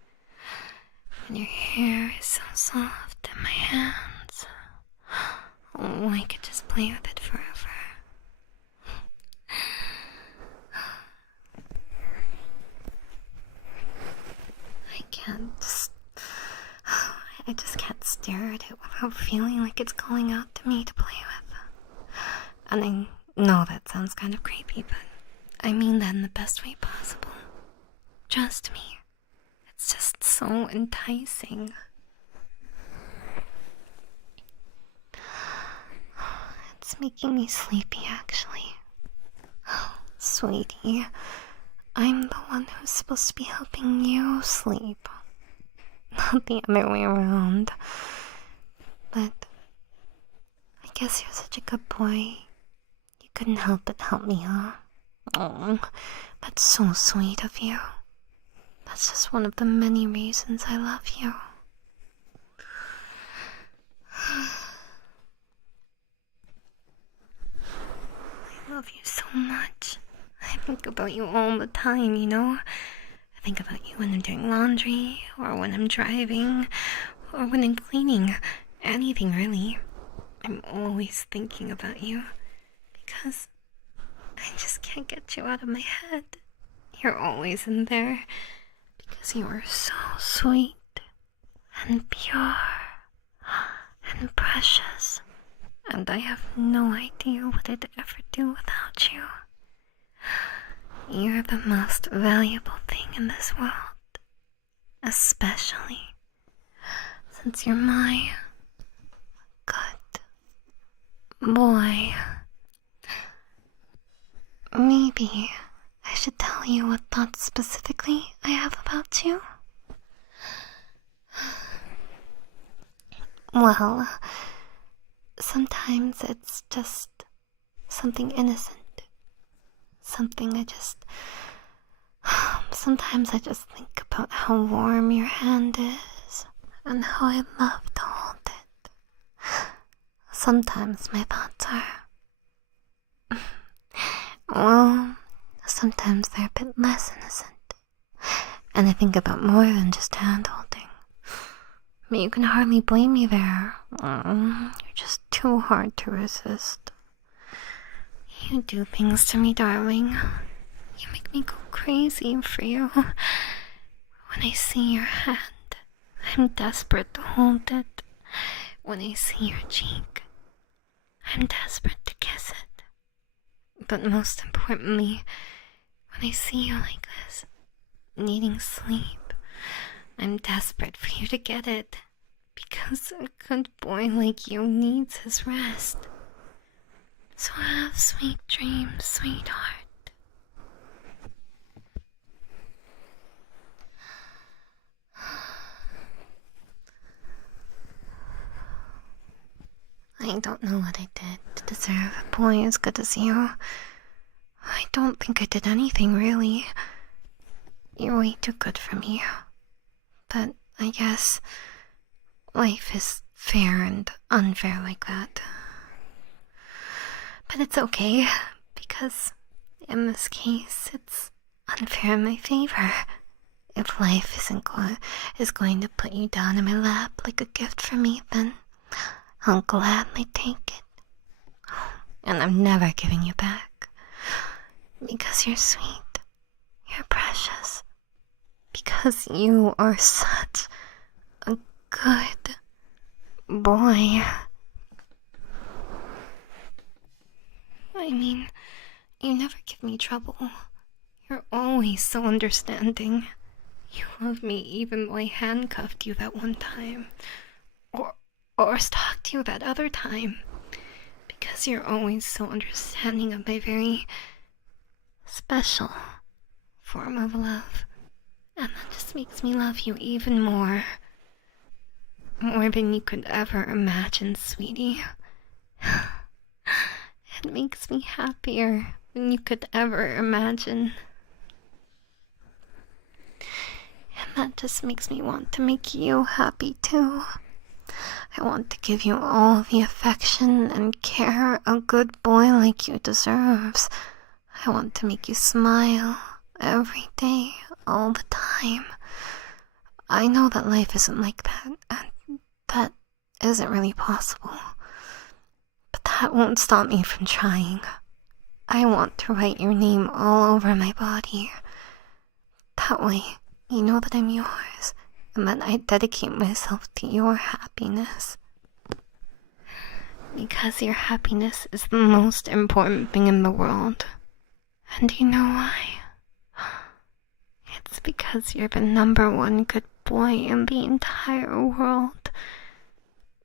And your hair is so soft in my hands. Oh, I could just play with it forever. I just can't stare at it without feeling like it's calling out to me to play with. And I know that sounds kind of creepy, but I mean that in the best way possible. Trust me, it's just so enticing. It's making me sleepy, actually. Oh, sweetie, I'm the one who's supposed to be helping you sleep. Not the other way around. But I guess you're such a good boy. You couldn't help but help me, huh? Oh, that's so sweet of you. That's just one of the many reasons I love you. I love you so much. I think about you all the time, you know? I think about you when I'm doing laundry, or when I'm driving, or when I'm cleaning. Anything, really. I'm always thinking about you. Because I just can't get you out of my head. You're always in there because you are so sweet and pure and precious. And I have no idea what I'd ever do without you. You're the most valuable thing in this world. Especially since you're my good boy. Maybe I should tell you what thoughts specifically I have about you. Well, sometimes it's just something innocent. Sometimes I just think about how warm your hand is and how I love to hold it. Sometimes my thoughts are, well, sometimes they're a bit less innocent. And I think about more than just hand holding. But you can hardly blame me there. You're just too hard to resist. You do things to me, darling. You make me go crazy for you. When I see your hand, I'm desperate to hold it. When I see your cheek, I'm desperate to kiss it. But most importantly, when I see you like this, needing sleep, I'm desperate for you to get it. Because a good boy like you needs his rest. So have sweet dreams, sweetheart. I don't know what I did to deserve a boy as good as you. I don't think I did anything, really. You're way too good for me. But I guess life is fair and unfair like that. But it's okay, because in this case, it's unfair in my favor. If life is going to put you down in my lap like a gift for me, then I'll gladly take it. And I'm never giving you back. Because you're sweet. You're precious. Because you are such a good boy. I mean, you never give me trouble. You're always so understanding. You love me even though I handcuffed you that one time. Or stalked you that other time. Because you're always so understanding of my very special form of love. And that just makes me love you even more. More than you could ever imagine, sweetie. It makes me happier than you could ever imagine. And that just makes me want to make you happy too. I want to give you all the affection and care a good boy like you deserves. I want to make you smile every day, all the time. I know that life isn't like that, and that isn't really possible. But that won't stop me from trying. I want to write your name all over my body. That way, you know that I'm yours, and that I dedicate myself to your happiness. Because your happiness is the most important thing in the world. And do you know why? It's because you're the #1 good boy in the entire world.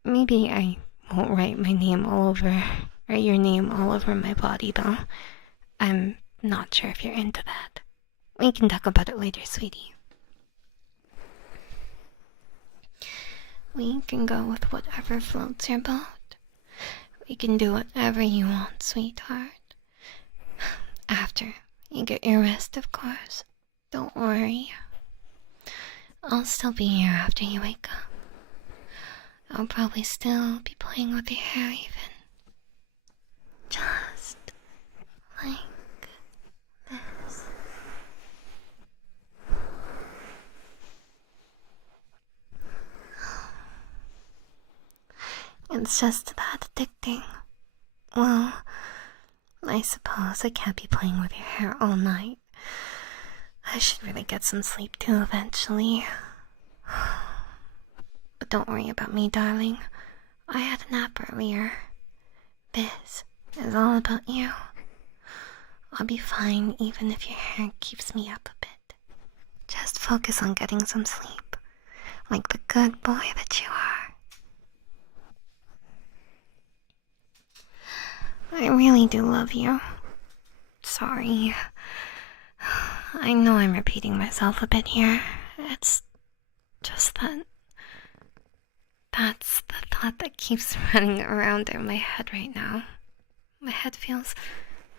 Maybe I won't write my name all over, or your name all over my body, though. I'm not sure if you're into that. We can talk about it later, sweetie. We can go with whatever floats your boat. We can do whatever you want, sweetheart. After you get your rest, of course. Don't worry. I'll still be here after you wake up. I'll probably still be playing with your hair even. Just like this. It's just that addicting. Well, I suppose I can't be playing with your hair all night. I should really get some sleep too eventually. But don't worry about me, darling. I had a nap earlier. This is all about you. I'll be fine even if your hair keeps me up a bit. Just focus on getting some sleep, like the good boy that you are. I really do love you. Sorry. I know I'm repeating myself a bit here. It's just that that's the thought that keeps running around in my head right now. My head feels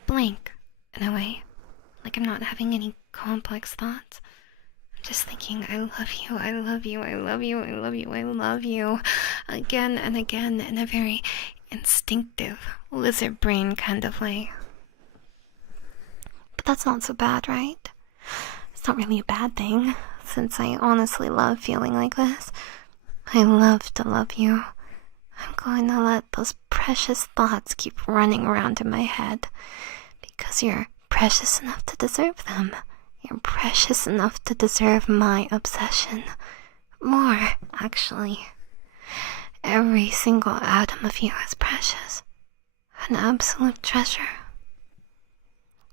blank in a way, like I'm not having any complex thoughts. I'm just thinking, I love you, I love you, I love you, I love you, I love you, again and again in a very instinctive, lizard brain kind of way. But that's not so bad, right? It's not really a bad thing, since I honestly love feeling like this. I love to love you. I'm going to let those precious thoughts keep running around in my head, because you're precious enough to deserve them. You're precious enough to deserve my obsession. More, actually. Every single atom of you is precious. An absolute treasure.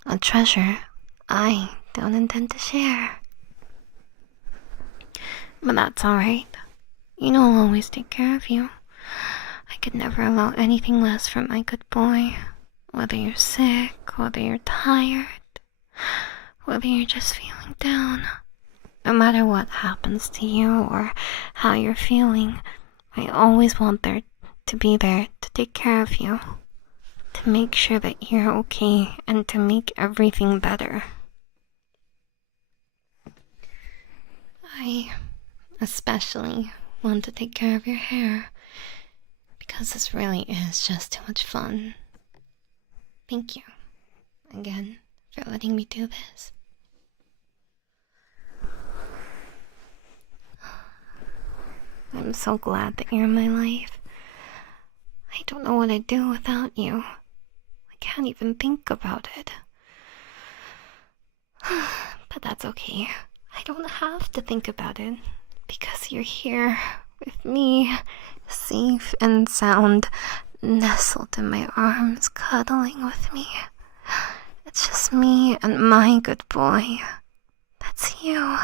A treasure I don't intend to share. But that's alright. You know I'll always take care of you. I could never allow anything less from my good boy. Whether you're sick, whether you're tired, whether you're just feeling down. No matter what happens to you or how you're feeling, I always want there to be there to take care of you. To make sure that you're okay and to make everything better. I especially want to take care of your hair, because this really is just too much fun. Thank you again for letting me do this. I'm so glad that you're in my life. I don't know what I'd do without you. I can't even think about it. But that's okay. I don't have to think about it, because you're here with me, safe and sound, nestled in my arms, cuddling with me. It's just me and my good boy. That's you.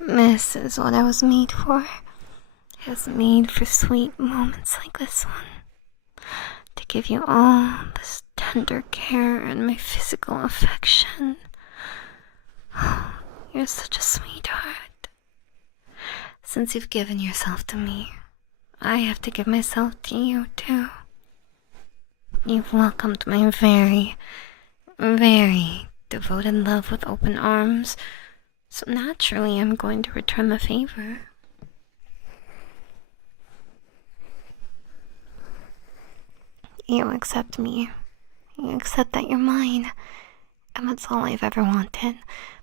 This is what I was made for. I was made for sweet moments like this one. To give you all this tender care and my physical affection. You're such a sweetheart. Since you've given yourself to me, I have to give myself to you too. You've welcomed my very, very devoted love with open arms, so naturally I'm going to return the favor. You accept me. You accept that you're mine. And that's all I've ever wanted.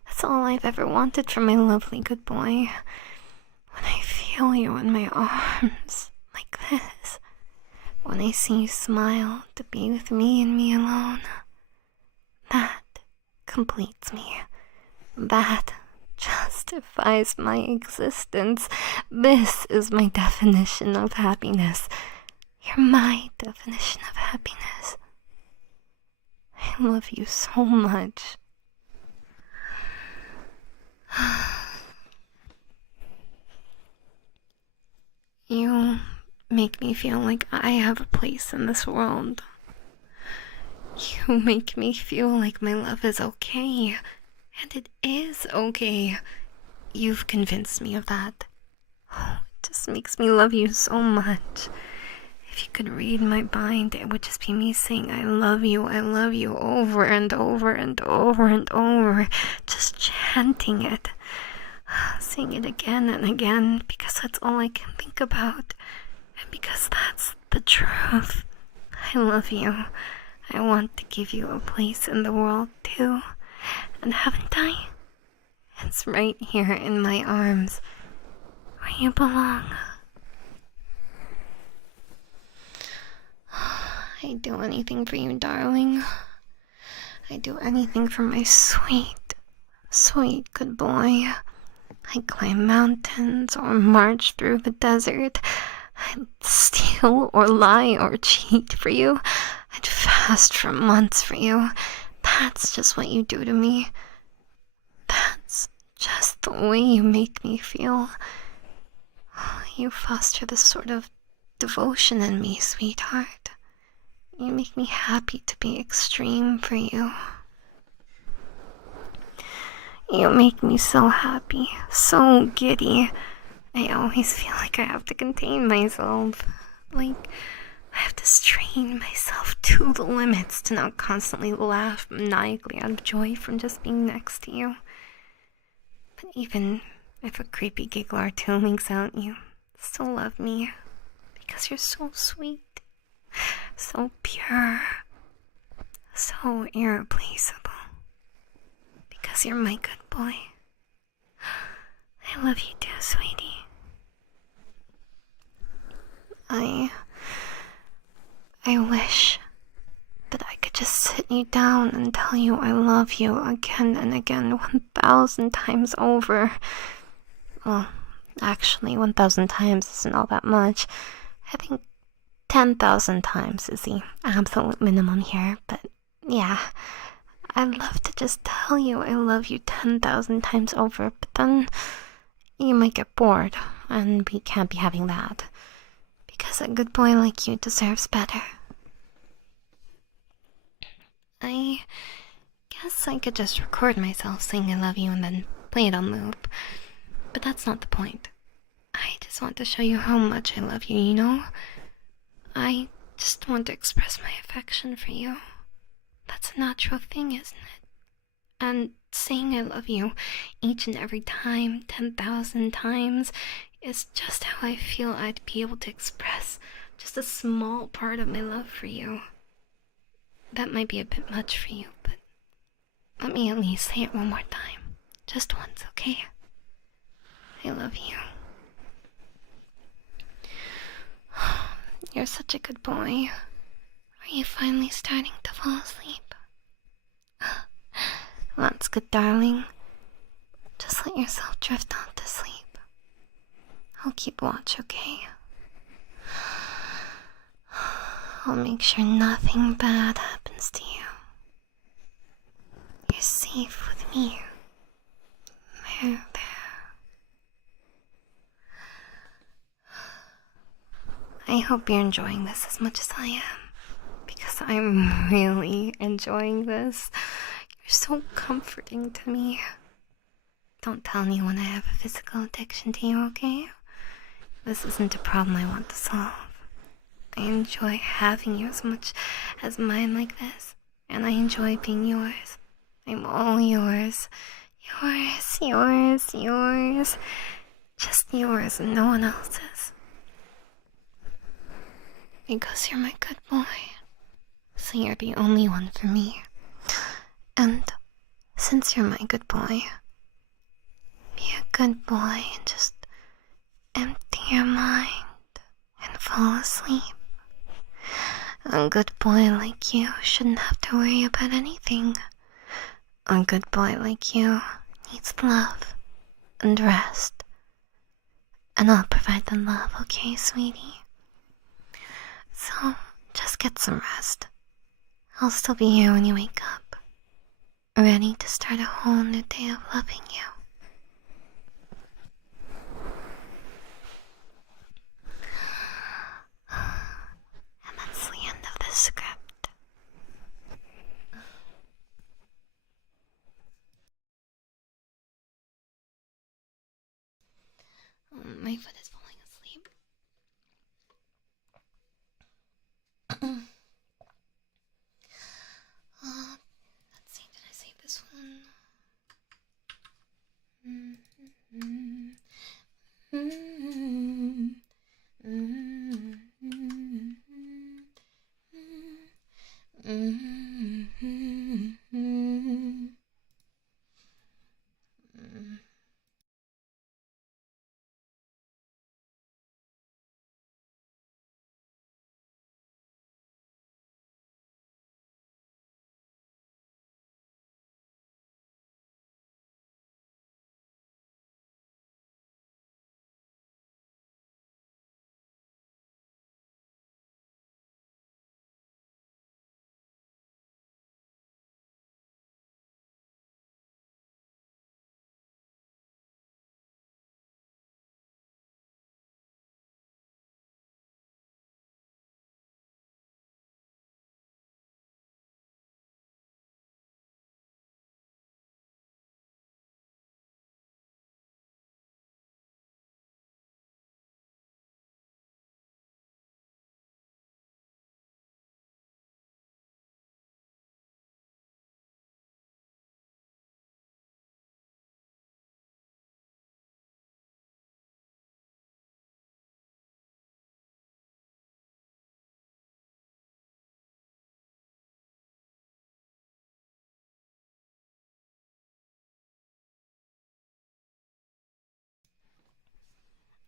That's all I've ever wanted from my lovely good boy. When I feel you in my arms, like this. When I see you smile to be with me and me alone. That completes me. That justifies my existence. This is my definition of happiness. You're my definition of happiness. I love you so much. You make me feel like I have a place in this world. You make me feel like my love is okay. And it is okay. You've convinced me of that. Oh, it just makes me love you so much. If you could read my mind, it would just be me saying I love you over and over and over and over. Just chanting it. Saying it again and again, because that's all I can think about. And because that's the truth. I love you. I want to give you a place in the world too. And haven't I? It's right here in my arms, where you belong. I'd do anything for you, darling. I'd do anything for my sweet, sweet good boy. I'd climb mountains or march through the desert. I'd steal or lie or cheat for you. I'd fast for months for you. That's just what you do to me. That's just the way you make me feel. You foster this sort of devotion in me, sweetheart. You make me happy to be extreme for you. You make me so happy, so giddy. I always feel like I have to contain myself. Like, I have to strain myself to the limits to not constantly laugh maniacally out of joy from just being next to you. But even if a creepy giggle or two leaks out, you still love me. Because you're so sweet, so pure, so irreplaceable. Because you're my good boy. I love you too, sweetie. I wish that I could just sit you down and tell you I love you again and again, 1,000 times over. Well, actually, 1,000 times isn't all that much. I think 10,000 times is the absolute minimum here, but yeah, I'd love to just tell you I love you 10,000 times over, but then you might get bored, and we can't be having that, because a good boy like you deserves better. I guess I could just record myself saying I love you and then play it on loop, but that's not the point. I just want to show you how much I love you, you know? I just want to express my affection for you. That's a natural thing, isn't it? And saying I love you each and every time, 10,000 times, is just how I feel I'd be able to express just a small part of my love for you. That might be a bit much for you, but let me at least say it one more time. Just once, okay? I love you. You're such a good boy. Are you finally starting to fall asleep? That's good, darling. Just let yourself drift off to sleep. I'll keep watch, okay? I'll make sure nothing bad happens to you. You're safe with me. There. I hope you're enjoying this as much as I am, because I'm really enjoying this. You're so comforting to me. Don't tell anyone I have a physical addiction to you, okay? This isn't a problem I want to solve. I enjoy having you as much as mine like this, and I enjoy being yours. I'm all yours. Yours. Just yours and no one else's. Because you're my good boy. So you're the only one for me. And since you're my good boy, be a good boy and just empty your mind and fall asleep. A good boy like you shouldn't have to worry about anything. A good boy like you needs love and rest. And I'll provide the love, okay, sweetie? So, just get some rest. I'll still be here when you wake up, ready to start a whole new day of loving you. And that's the end of this script. My foot is falling asleep. Let's see, did I save this one?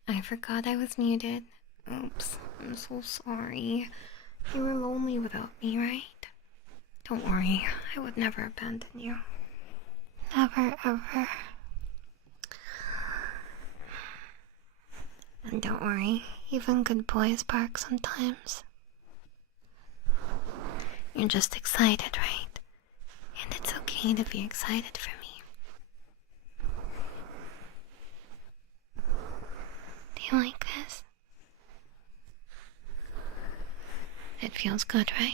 I forgot I was muted. Oops, I'm so sorry. You were lonely without me, right? Don't worry, I would never abandon you. Never, ever. And don't worry, even good boys bark sometimes. You're just excited, right? And it's okay to be excited for me. Do you like this? It feels good, right?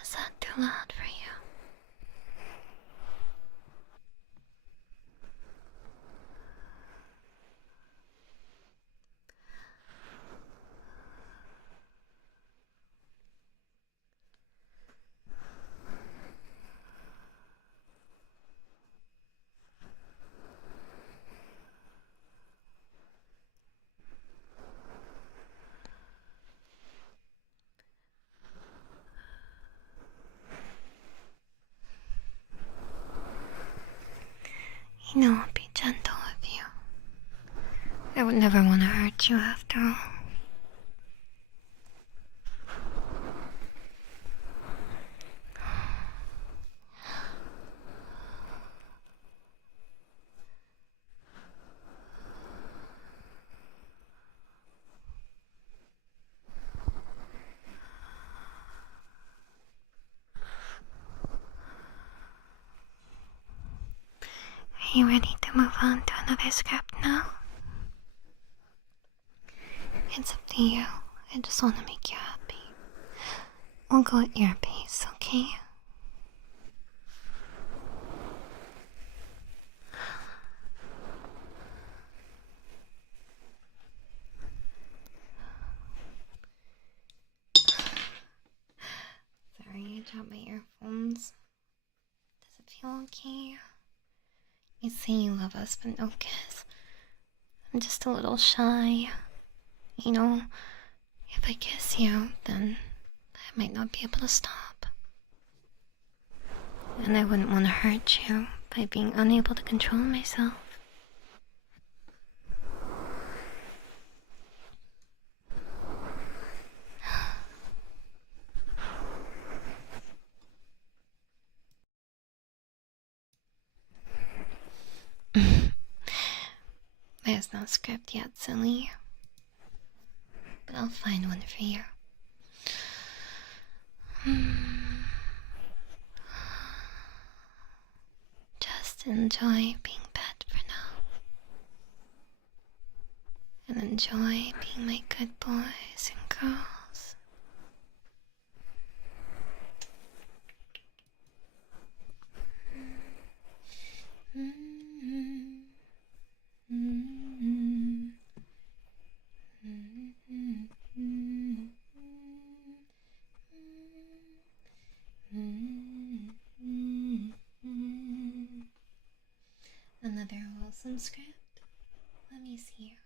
Is that too loud for you? You know I'll be gentle with you. I would never want to hurt you after all. Are you ready to move on to another script now? It's up to you. I just want to make you happy. We'll go at your pace, okay? Sorry, I dropped my earphones. Does it feel okay? You say you love us, but no kiss. I'm just a little shy. You know, if I kiss you, then I might not be able to stop. And I wouldn't want to hurt you by being unable to control myself. There's no script yet, silly. But I'll find one for you. Just enjoy being pet for now. And enjoy being my good boys and girls. Another wholesome script? Let me see.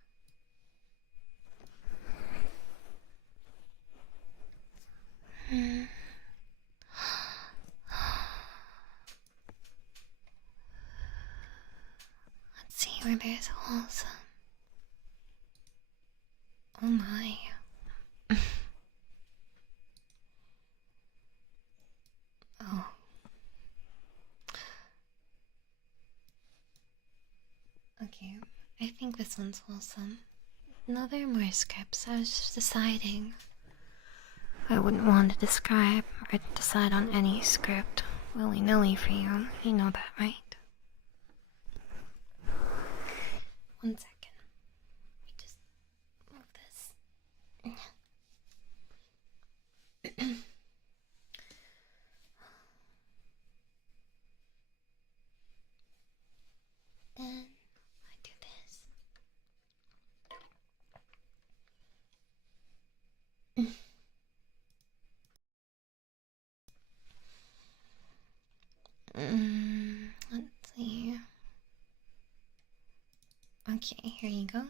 Let's see where there's wholesome. Oh my. Oh. Okay, I think this one's wholesome. No, there are more scripts. I was just deciding. I wouldn't want to describe or decide on any script willy-nilly for you. You know that, right? 1 second. Let me just move this. Then I do this. Let's see. Okay, here you go.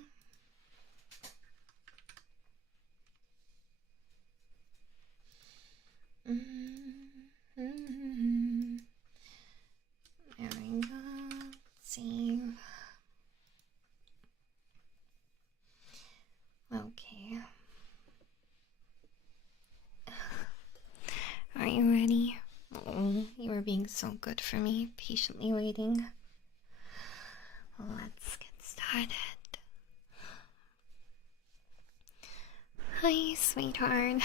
for being so good for me, patiently waiting. Let's get started. Hi, sweetheart.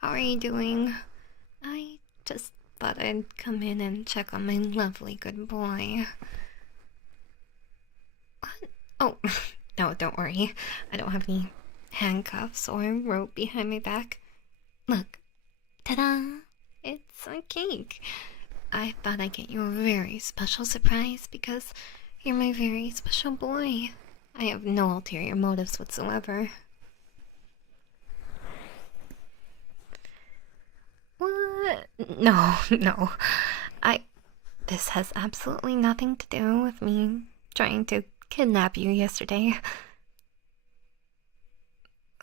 How are you doing? I just thought I'd come in and check on my lovely good boy. What? Oh, no, don't worry. I don't have any handcuffs or rope behind my back. Look. Ta-da! It's a cake. I thought I'd get you a very special surprise because you're my very special boy. I have no ulterior motives whatsoever. What? No. This has absolutely nothing to do with me trying to kidnap you yesterday.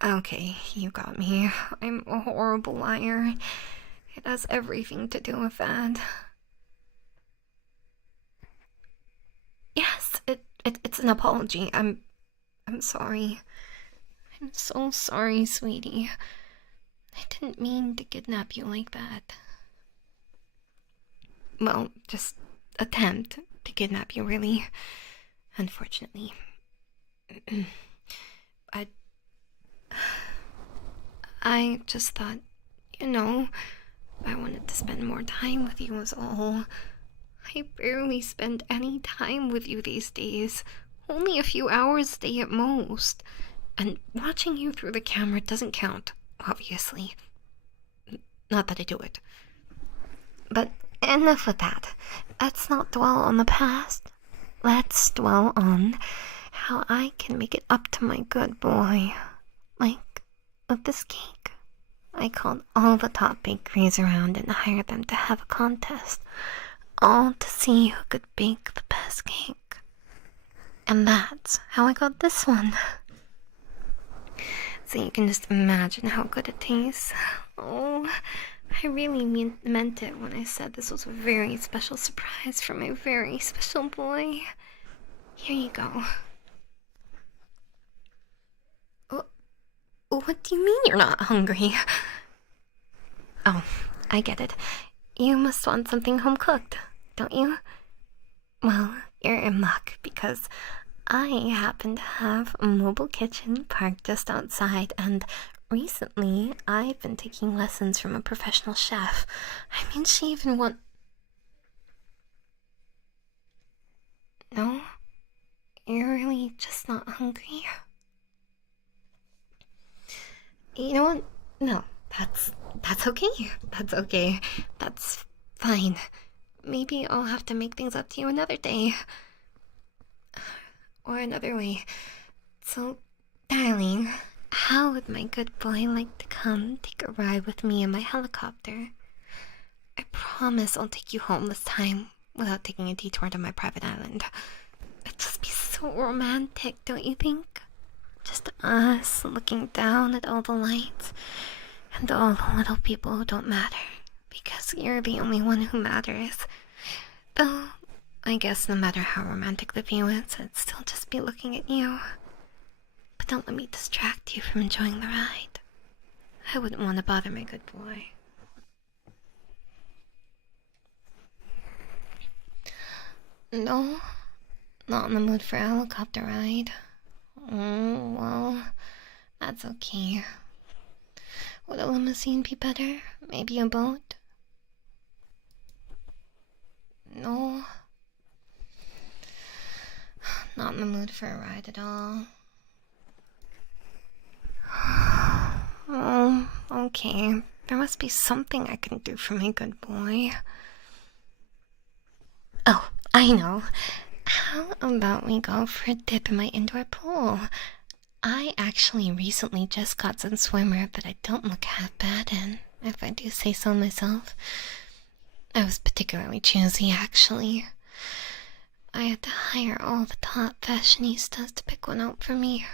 Okay, you got me. I'm a horrible liar. It has everything to do with that. Yes, it's an apology. I'm sorry. I'm so sorry, sweetie. I didn't mean to kidnap you like that. Well, just attempt to kidnap you, really. Unfortunately. I just thought, I wanted to spend more time with you was all. I barely spend any time with you these days. Only a few hours a day at most. And watching you through the camera doesn't count, obviously. Not that I do it. But enough with that. Let's not dwell on the past. Let's dwell on how I can make it up to my good boy. Like with this cake. I called all the top bakeries around and hired them to have a contest. All to see who could bake the best cake. And that's how I got this one. So you can just imagine how good it tastes. Oh, I really meant it when I said this was a very special surprise for my very special boy. Here you go. What do you mean you're not hungry? Oh, I get it. You must want something home-cooked, don't you? Well, you're in luck because I happen to have a mobile kitchen parked just outside, and recently I've been taking lessons from a professional chef. I mean, she even No? You're really just not hungry? You know what? No, that's okay. That's okay. That's fine. Maybe I'll have to make things up to you another day. Or another way. So, darling, how would my good boy like to come take a ride with me in my helicopter? I promise I'll take you home this time without taking a detour to my private island. It'd just be so romantic, don't you think? Just us looking down at all the lights and all the little people who don't matter because you're the only one who matters. Though, I guess no matter how romantic the view is, I'd still just be looking at you. But don't let me distract you from enjoying the ride. I wouldn't want to bother my good boy. No, not in the mood for a helicopter ride. Well, that's okay. Would a limousine be better? Maybe a boat? No. Not in the mood for a ride at all. Oh, okay. There must be something I can do for my good boy. Oh, I know. How about we go for a dip in my indoor pool? I actually recently just got some swimmer that I don't look half bad in, if I do say so myself. I was particularly choosy, actually. I had to hire all the top fashionistas to pick one out for me.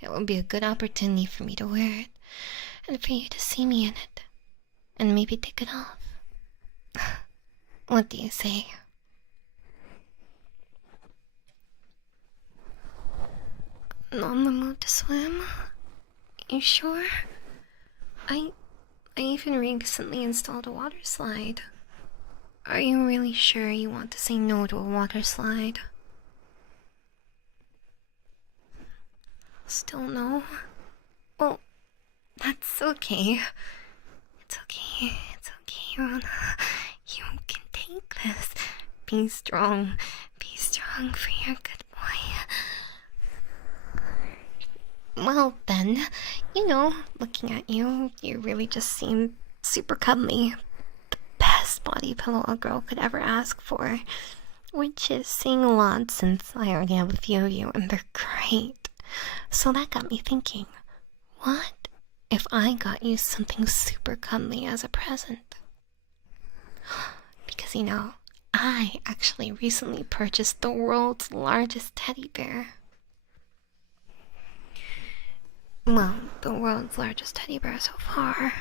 It would be a good opportunity for me to wear it, and for you to see me in it, and maybe take it off. What do you say? Not in the mood to swim? You sure? I even recently installed a water slide. are you really sure you want to say no to a water slide? Still no? Well, that's okay. It's okay, Rana. You can take this. Be strong for your good boy. Well then, looking at you, you really just seem super cuddly. The best body pillow a girl could ever ask for. Which is saying a lot since I already have a few of you and they're great. So that got me thinking, what if I got you something super cuddly as a present? Because I actually recently purchased the world's largest teddy bear. Well, the world's largest teddy bear so far.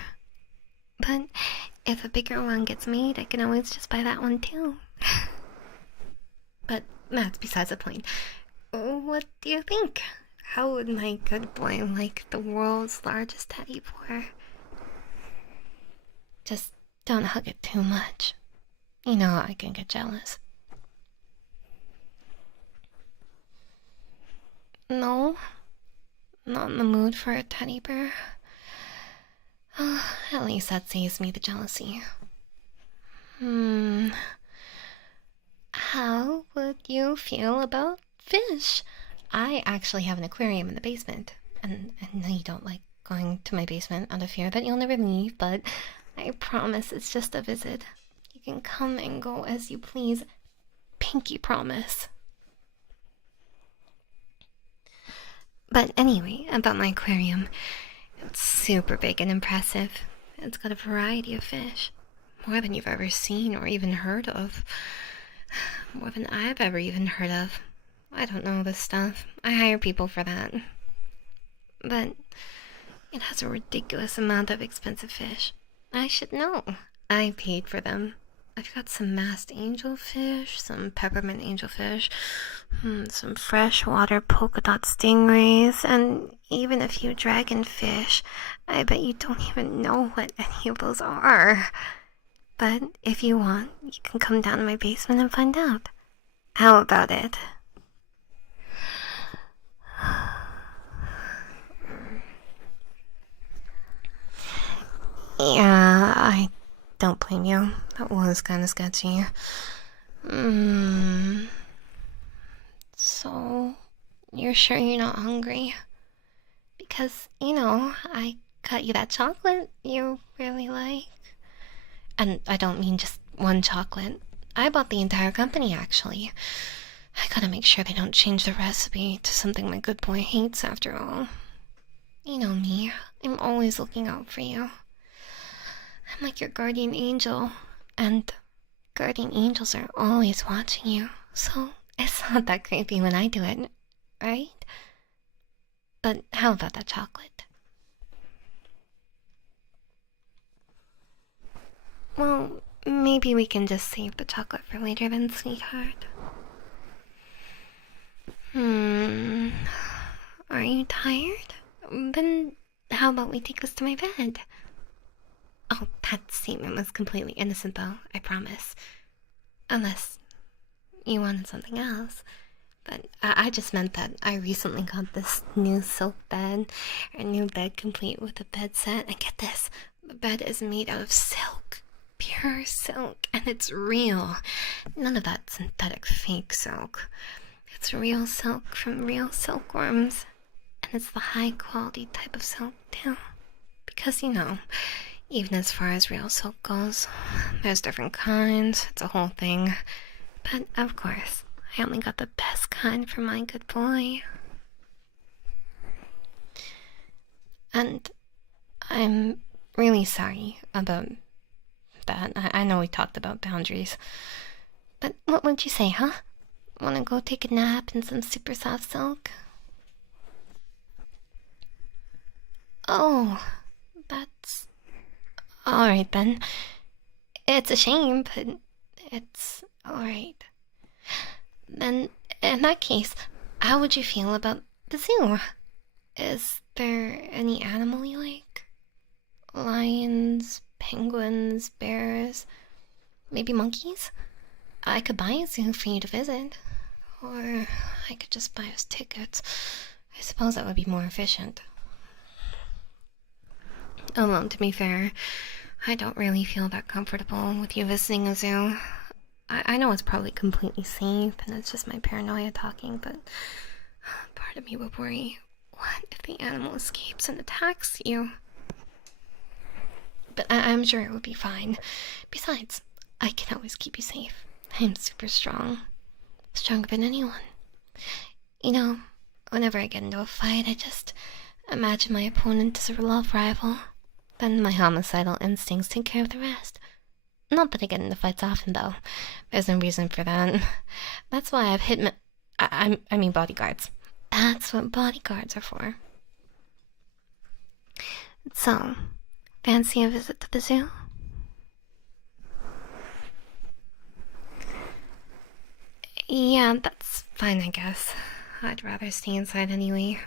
But if a bigger one gets made, I can always just buy that one too. But that's besides the point. What do you think? How would my good boy like the world's largest teddy bear? Just don't hug it too much. I can get jealous. No? Not in the mood for a teddy bear? Oh, at least that saves me the jealousy. How would you feel about fish? I actually have an aquarium in the basement. And I know you don't like going to my basement out of fear that you'll never leave, but I promise it's just a visit. You can come and go as you please. Pinky promise. But anyway, about my aquarium. It's super big and impressive. It's got a variety of fish. More than you've ever seen or even heard of. More than I've ever even heard of. I don't know this stuff. I hire people for that. But it has a ridiculous amount of expensive fish. I should know. I paid for them. I've got some masked angelfish, some peppermint angelfish, some freshwater polka dot stingrays, and even a few dragonfish. I bet you don't even know what any of those are. But if you want, you can come down to my basement and find out. How about it? Yeah, I don't blame you. That was kind of sketchy. So, you're sure you're not hungry? Because, I got you that chocolate you really like. And I don't mean just one chocolate. I bought the entire company, actually. I gotta make sure they don't change the recipe to something my good boy hates after all. You know me. I'm always looking out for you. I'm like your guardian angel. And guardian angels are always watching you. So it's not that creepy when I do it, right? But how about that chocolate? Well, maybe we can just save the chocolate for later then, sweetheart. Are you tired? Then how about we take this to my bed? Oh, that statement was completely innocent though, I promise. Unless you wanted something else. But I just meant that I recently got this new silk bed, a new bed complete with a bed set, and get this, the bed is made out of silk. Pure silk, and it's real. None of that synthetic fake silk. It's real silk from real silkworms. And it's the high quality type of silk too. Because even as far as real silk goes, there's different kinds, it's a whole thing. But of course, I only got the best kind for my good boy. And I'm really sorry about that. I know we talked about boundaries. But what would you say, huh? Wanna go take a nap in some super soft silk? Oh, that's alright then. It's a shame, but it's alright. Then, in that case, how would you feel about the zoo? Is there any animal you like? Lions, penguins, bears, maybe monkeys? I could buy a zoo for you to visit. Or I could just buy us tickets. I suppose that would be more efficient. Oh, well, to be fair, I don't really feel that comfortable with you visiting a zoo. I know it's probably completely safe, and it's just my paranoia talking, but part of me would worry, what if the animal escapes and attacks you? But I'm sure it would be fine. Besides, I can always keep you safe. I'm super strong. Stronger than anyone. You know, whenever I get into a fight, I just imagine my opponent as a love rival. Then my homicidal instincts take care of the rest. Not that I get into fights often, though. There's no reason for that. That's why I've hit I mean bodyguards. That's what bodyguards are for. So, fancy a visit to the zoo? Yeah, that's fine, I guess. I'd rather stay inside anyway.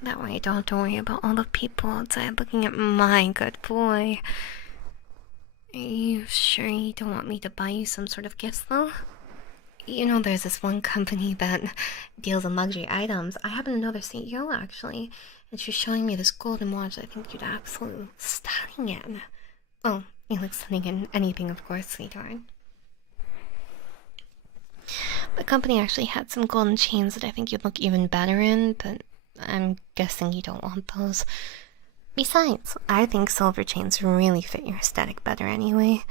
That way I don't have to worry about all the people outside looking at my good boy. Are you sure you don't want me to buy you some sort of gifts, though? You know, there's this one company that deals in luxury items. I happen to know their CEO, actually. And she's showing me this golden watch that I think you'd absolutely stunning in. Oh, you look stunning in anything, of course, sweetheart. The company actually had some golden chains that I think you'd look even better in, but I'm guessing you don't want those. Besides, I think silver chains really fit your aesthetic better anyway.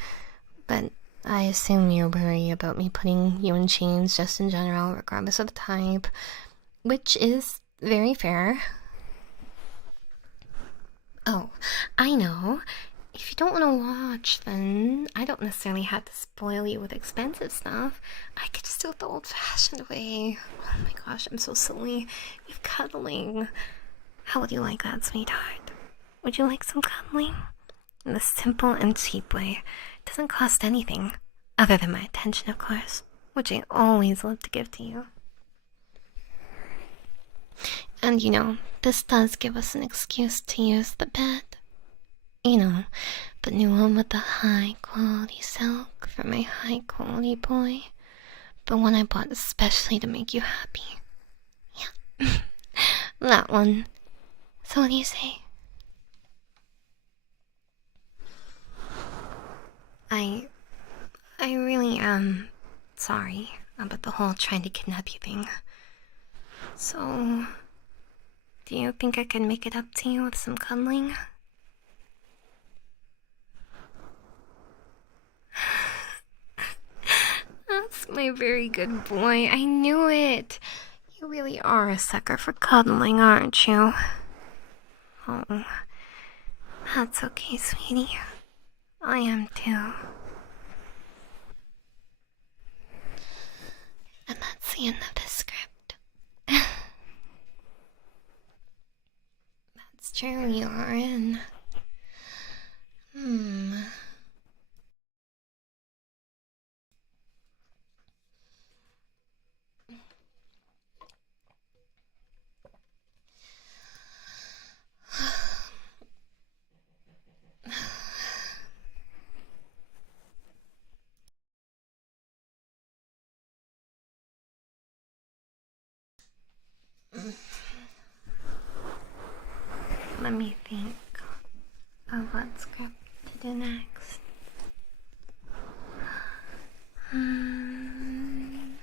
But I assume you're worried about me putting you in chains just in general, regardless of the type, which is very fair. Oh, I know. If you don't want to watch, then I don't necessarily have to spoil you with expensive stuff. I could just do it the old-fashioned way. Oh my gosh, I'm so silly. We've cuddling. How would you like that, sweetheart? Would you like some cuddling? In the simple and cheap way. It doesn't cost anything. Other than my attention, of course. Which I always love to give to you. And you know, this does give us an excuse to use the bed. You know, the new one with the high-quality silk for my high-quality boy. The one I bought especially to make you happy. Yeah, that one. So what do you say? I really am sorry about the whole trying to kidnap you thing. So, do you think I can make it up to you with some cuddling? That's my very good boy. I knew it. You really are a sucker for cuddling, aren't you? Oh, that's okay, sweetie. I am too. And that's the end of the script. That's true, you are in. Let me think of what script to do next. I'm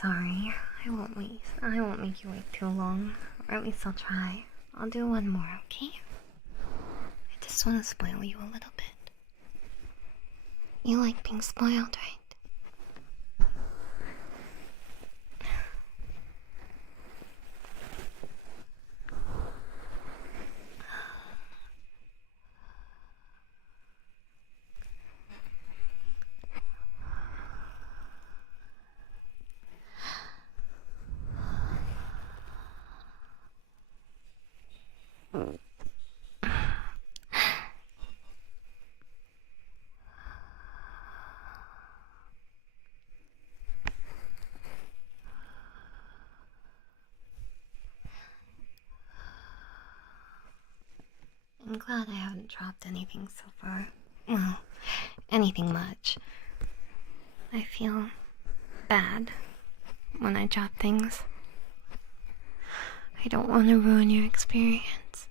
sorry. I won't make you wait too long. Or at least I'll try. I'll do one more, okay? I just want to spoil you a little bit. You like being spoiled, right? haven't dropped anything so far. Well, anything much. I feel bad when I drop things. I don't want to ruin your experience.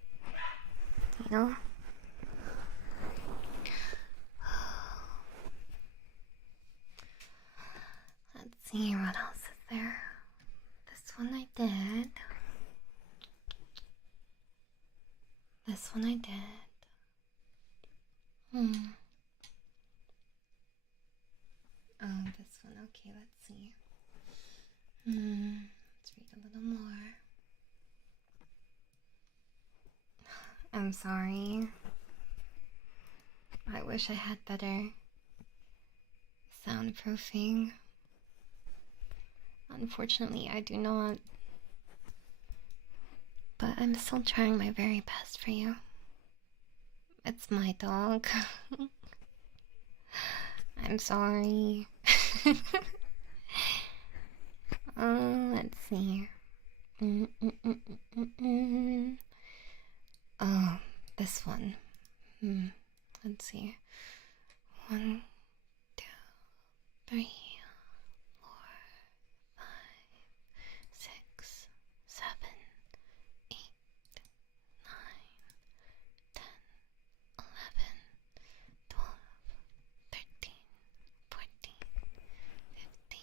You know? Let's see, what else is there? This one I did. This one I did. Oh, this one. Okay, let's see. Let's read a little more. I'm sorry. I wish I had better soundproofing. Unfortunately, I do not. But I'm still trying my very best for you. It's my dog. I'm sorry. Let's see. Oh, this one. Let's see. 1, 2, 3, 4, 5, 6, 7, 8, 9, 10, 11, 12, 13, 14, 15,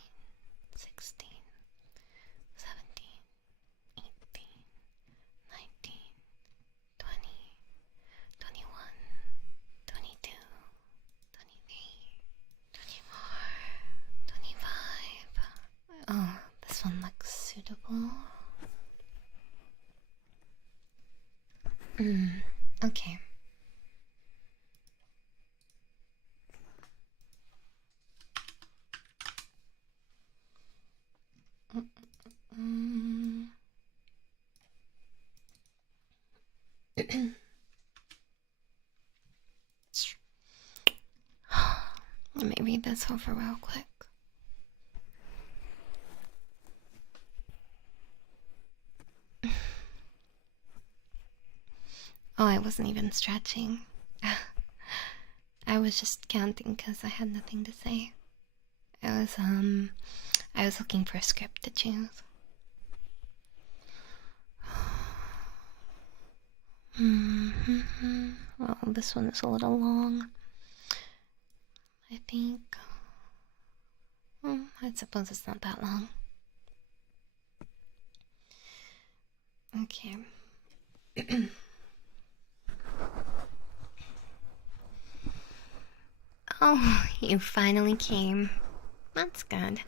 16, 17, 18, 19, 20, 21, 22, 23, 24, 25. Oh, this one looks suitable. Okay. Let me read this over real quick. Oh, I wasn't even stretching. I was just counting because I had nothing to say. I was looking for a script to choose. Well, this one is a little long. I think. I suppose it's not that long. Okay. Oh, you finally came. That's good.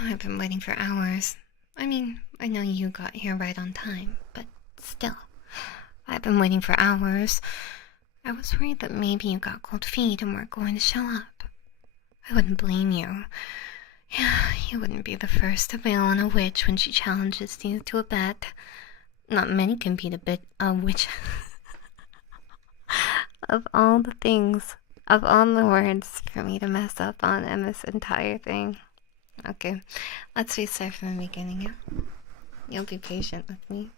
I've been waiting for hours. I mean, I know you got here right on time, but still. I've been waiting for hours. I was worried that maybe you got cold feet and weren't going to show up. I wouldn't blame you. Yeah, you wouldn't be the first to bail on a witch when she challenges you to a bet. Not many can beat a witch. Of all the things, of all the words for me to mess up on in this entire thing. Okay, let's restart from the beginning, yeah? You'll be patient with me.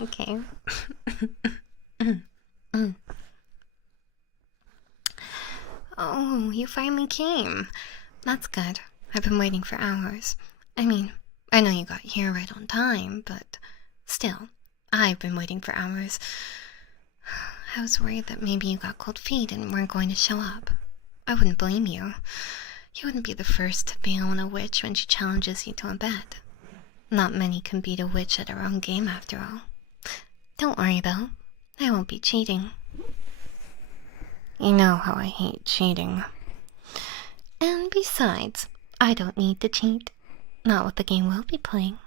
Okay. Oh, you finally came. That's good. I've been waiting for hours. I mean, I know you got here right on time, but still, I've been waiting for hours. I was worried that maybe you got cold feet and weren't going to show up. I wouldn't blame you. You wouldn't be the first to bail on a witch when she challenges you to a bet. Not many can beat a witch at her own game, after all. Don't worry, though. I won't be cheating. You know how I hate cheating. And besides, I don't need to cheat. Not with the game we'll be playing.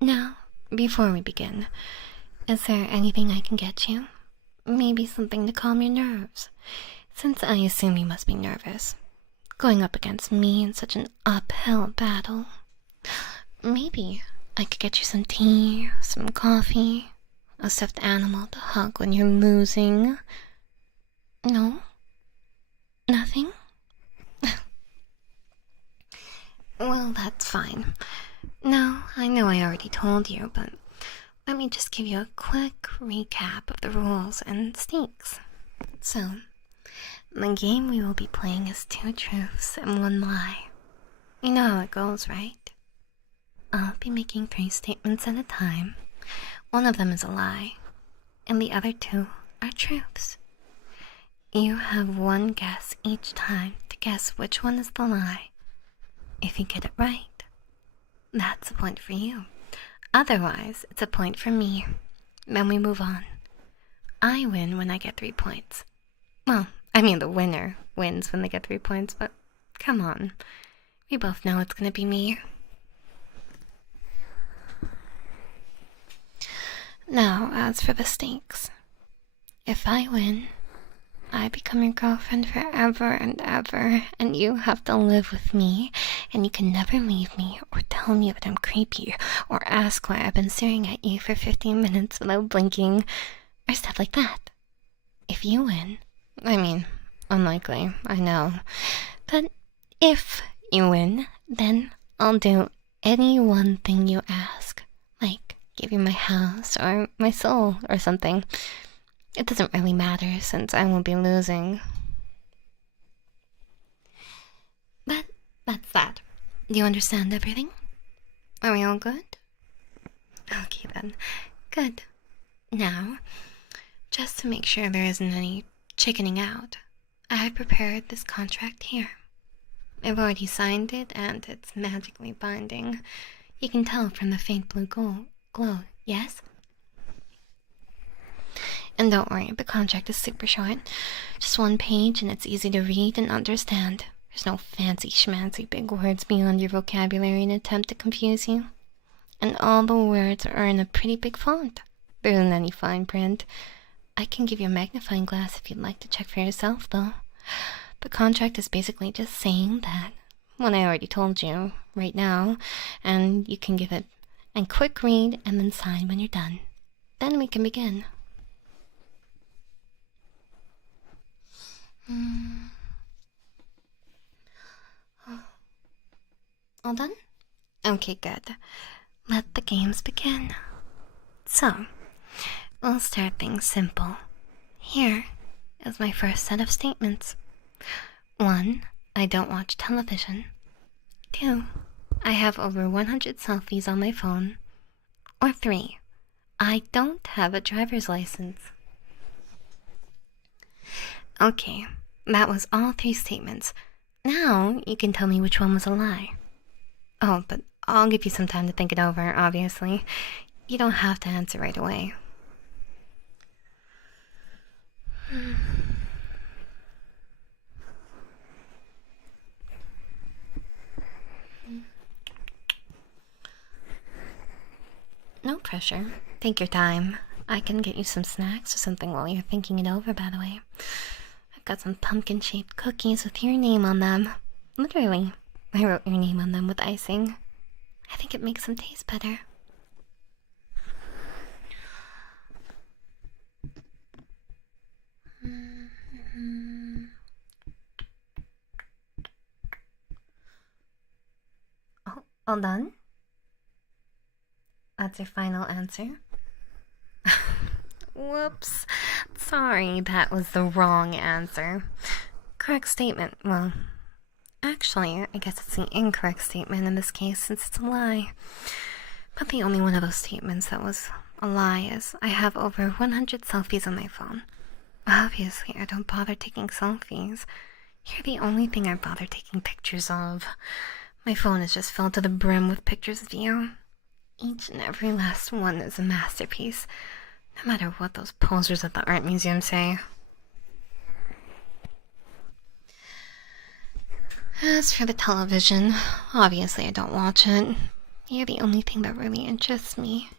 Now, before we begin, is there anything I can get you? Maybe something to calm your nerves, since I assume you must be nervous. Going up against me in such an uphill battle. Maybe I could get you some tea, some coffee, a stuffed animal to hug when you're losing. No? Nothing? Well, that's fine. Now, I know I already told you, but let me just give you a quick recap of the rules and stakes. So, the game we will be playing is 2 truths and 1 lie. You know how it goes, right? I'll be making 3 statements at a time. One of them is a lie, and the other 2 are truths. You have 1 guess each time to guess which one is the lie. If you get it right, that's a point for you. Otherwise, it's a point for me. Then we move on. I win when I get 3 points. Well, I mean the winner wins when they get 3 points, but come on. We both know it's gonna be me. Now, as for the stakes. If I win, I become your girlfriend forever and ever, and you have to live with me, and you can never leave me, or tell me that I'm creepy, or ask why I've been staring at you for 15 minutes without blinking, or stuff like that. If you win, I mean, unlikely, I know, but if you win, then I'll do any one thing you ask, like give you my house, or my soul, or something. It doesn't really matter since I won't be losing. But that's that. Do you understand everything? Are we all good? Okay then. Good. Now, just to make sure there isn't any chickening out, I have prepared this contract here. I've already signed it and it's magically binding. You can tell from the faint blue glow, yes? And don't worry, the contract is super short. Just 1 page and it's easy to read and understand. There's no fancy schmancy big words beyond your vocabulary in an attempt to confuse you. And all the words are in a pretty big font. There isn't any fine print. I can give you a magnifying glass if you'd like to check for yourself, though. The contract is basically just saying that what I already told you right now, and you can give it a quick read and then sign when you're done. Then we can begin. All done? Okay, good. Let the games begin. So, we'll start things simple. Here is my first set of statements. 1, I don't watch television. 2, I have over 100 selfies on my phone. Or 3, I don't have a driver's license. Okay, that was all 3 statements. Now you can tell me which one was a lie. Oh, but I'll give you some time to think it over, obviously. You don't have to answer right away. No pressure. Take your time. I can get you some snacks or something while you're thinking it over, by the way. I've got some pumpkin-shaped cookies with your name on them. Literally, I wrote your name on them with icing. I think it makes them taste better. Oh, all done? That's your final answer? Whoops. Sorry, that was the wrong answer. Correct statement. Well, actually, I guess it's the incorrect statement in this case since it's a lie. But the only one of those statements that was a lie is I have over 100 selfies on my phone. Obviously, I don't bother taking selfies. You're the only thing I bother taking pictures of. My phone is just filled to the brim with pictures of you. Each and every last one is a masterpiece, no matter what those posers at the art museum say. As for the television, obviously I don't watch it. You're the only thing that really interests me.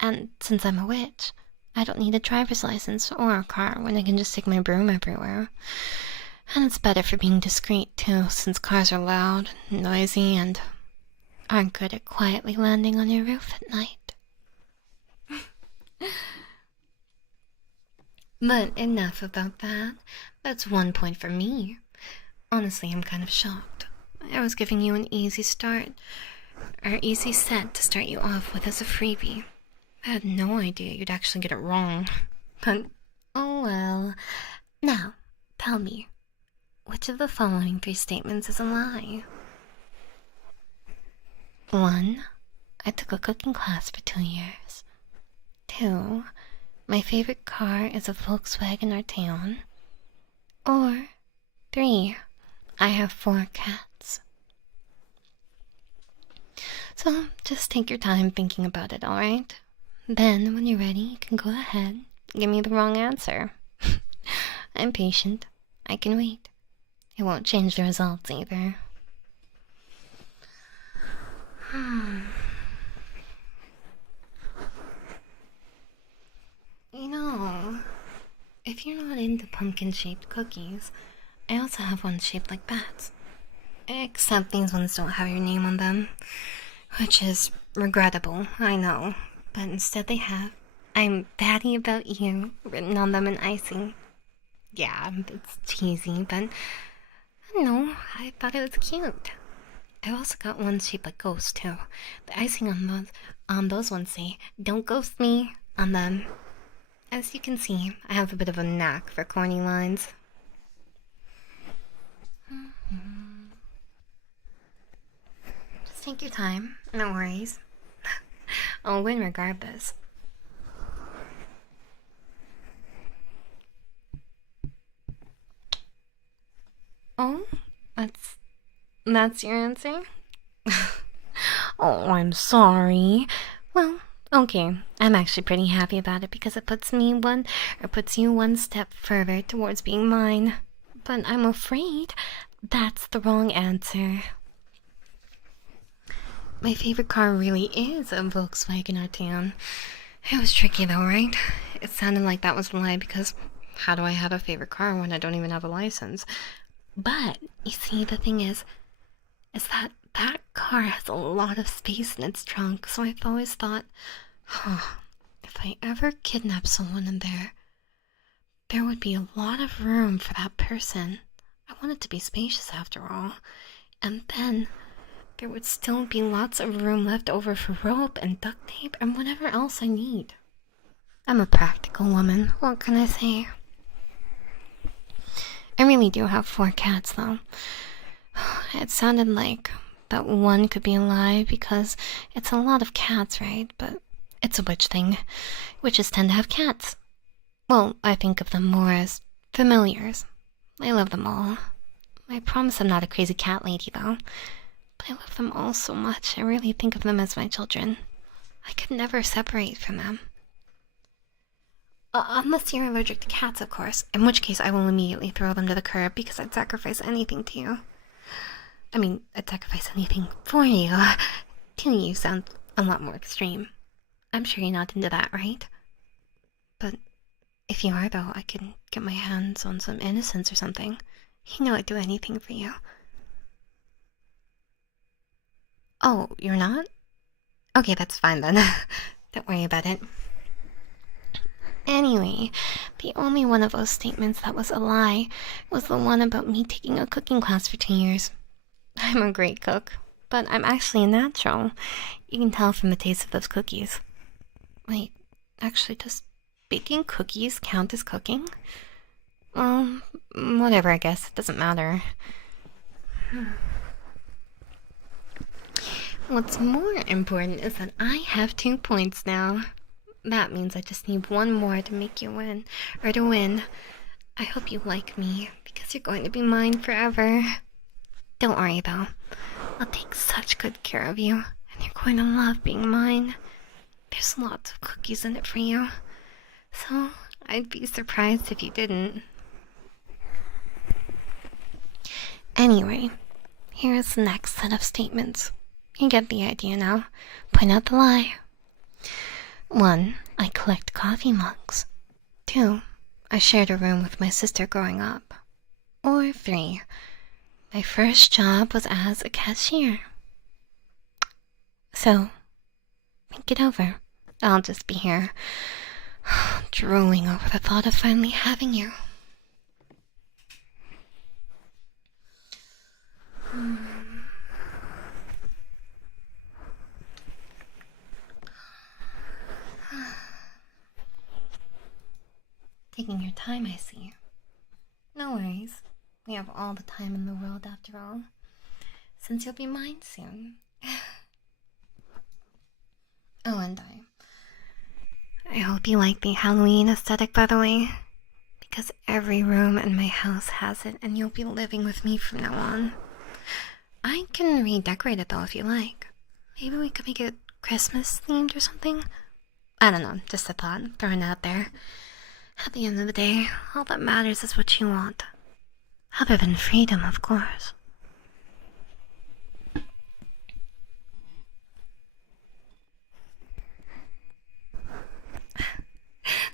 And since I'm a witch, I don't need a driver's license or a car when I can just take my broom everywhere. And it's better for being discreet too, since cars are loud, noisy, and aren't good at quietly landing on your roof at night. But enough about that. That's 1 point for me. Honestly, I'm kind of shocked. I was giving you an easy start, or easy set to start you off with as a freebie. I had no idea you'd actually get it wrong. But, oh well. Now, tell me, which of the following 3 statements is a lie? 1. I took a cooking class for 2 years. 2. My favorite car is a 𝑉𝑜LKSWAGEN. Or 3. I have 4 cats. So, just take your time thinking about it, alright? Then, when you're ready, you can go ahead and give me the wrong answer. I'm patient. I can wait. It won't change the results either. You know, if you're not into pumpkin-shaped cookies, I also have one shaped like bats. Except these ones don't have your name on them, which is regrettable, I know. But instead they have, "I'm batty about you," written on them in icing. Yeah, it's cheesy, but I don't know, I thought it was cute. I also got one shaped like ghosts too. The icing on those ones say, "Don't ghost me," on them. As you can see, I have a bit of a knack for corny lines. Just take your time, no worries. I'll win regardless. Oh, that's your answer? Oh, I'm sorry. Well, okay, I'm actually pretty happy about it because it puts you one step further towards being mine. But I'm afraid that's the wrong answer. My favorite car really is a Volkswagen Arteon. It was tricky though, right? It sounded like that was a lie because how do I have a favorite car when I don't even have a license? But, you see, the thing is that that car has a lot of space in its trunk, so I've always thought, if I ever kidnap someone in there would be a lot of room for that person. I want it to be spacious after all. And then there would still be lots of room left over for rope and duct tape and whatever else I need. I'm a practical woman, what can I say? I really do have 4 cats, though. It sounded like that one could be a lie because it's a lot of cats, right? But it's a witch thing. Witches tend to have cats. Well, I think of them more as familiars. I love them all. I promise I'm not a crazy cat lady, though. But I love them all so much, I really think of them as my children. I could never separate from them. Unless you're allergic to cats, of course, in which case I will immediately throw them to the curb because I'd sacrifice anything to you. I mean, I'd sacrifice anything for you. To you sounds a lot more extreme. I'm sure you're not into that, right? But if you are, though, I can get my hands on some innocence or something. You know I'd do anything for you. Oh, you're not? Okay, that's fine then. Don't worry about it. Anyway, the only one of those statements that was a lie was the one about me taking a cooking class for 2 years. I'm a great cook, but I'm actually a natural. You can tell from the taste of those cookies. Wait, actually, does baking cookies count as cooking? Well, whatever, I guess. It doesn't matter. What's more important is that I have 2 points now. That means I just need 1 more to make you win, or to win. I hope you like me, because you're going to be mine forever. Don't worry though, I'll take such good care of you, and you're going to love being mine. There's lots of cookies in it for you, so I'd be surprised if you didn't. Anyway, here's the next set of statements. You get the idea now. Point out the lie. 1. I collect coffee mugs. 2. I shared a room with my sister growing up. Or 3. My first job was as a cashier. So, think it over. I'll just be here, drooling over the thought of finally having you. taking your time, I see. No worries. We have all the time in the world after all. Since you'll be mine soon. Oh, and I hope you like the Halloween aesthetic, by the way. Because every room in my house has it, and you'll be living with me from now on. I can redecorate it though if you like. Maybe we could make it Christmas themed or something? I don't know, just a thought, throwing it out there. At the end of the day, all that matters is what you want. Other than freedom, of course.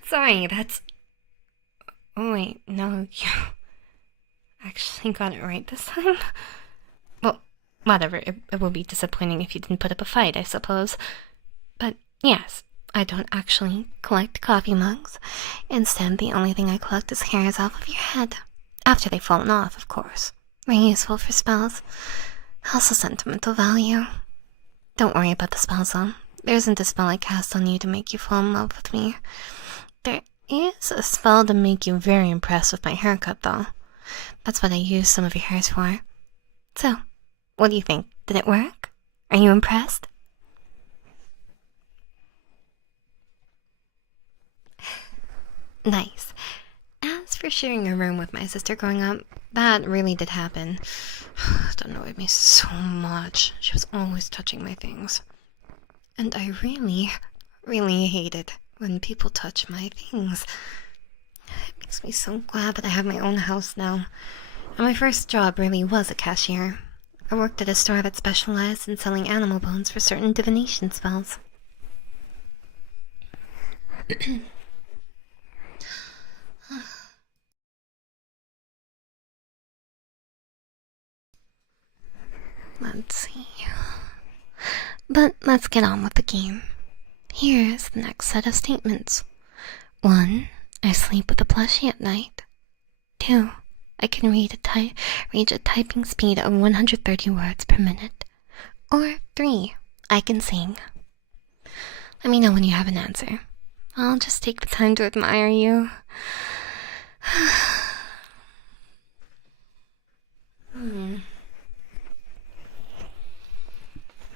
Sorry, that's... Oh wait, no, you actually got it right this time? Well, whatever, it will be disappointing if you didn't put up a fight, I suppose. But yes, I don't actually collect coffee mugs. Instead, the only thing I collect is hairs off of your head. After they've fallen off, of course. Very useful for spells. Also sentimental value. Don't worry about the spells though. There isn't a spell I cast on you to make you fall in love with me. There is a spell to make you very impressed with my haircut though. That's what I use some of your hairs for. So, what do you think? Did it work? Are you impressed? Nice. As for sharing a room with my sister growing up, that really did happen. It annoyed me so much. She was always touching my things. And I really hated when people touch my things. It makes me so glad that I have my own house now. And my first job really was a cashier. I worked at a store that specialized in selling animal bones for certain divination spells. Let's see. But let's get on with the game. Here's the next set of statements. 1. I sleep with a plushie at night. 2. I can reach a typing speed of 130 words per minute. Or 3. I can sing. Let me know when you have an answer. I'll just take the time to admire you.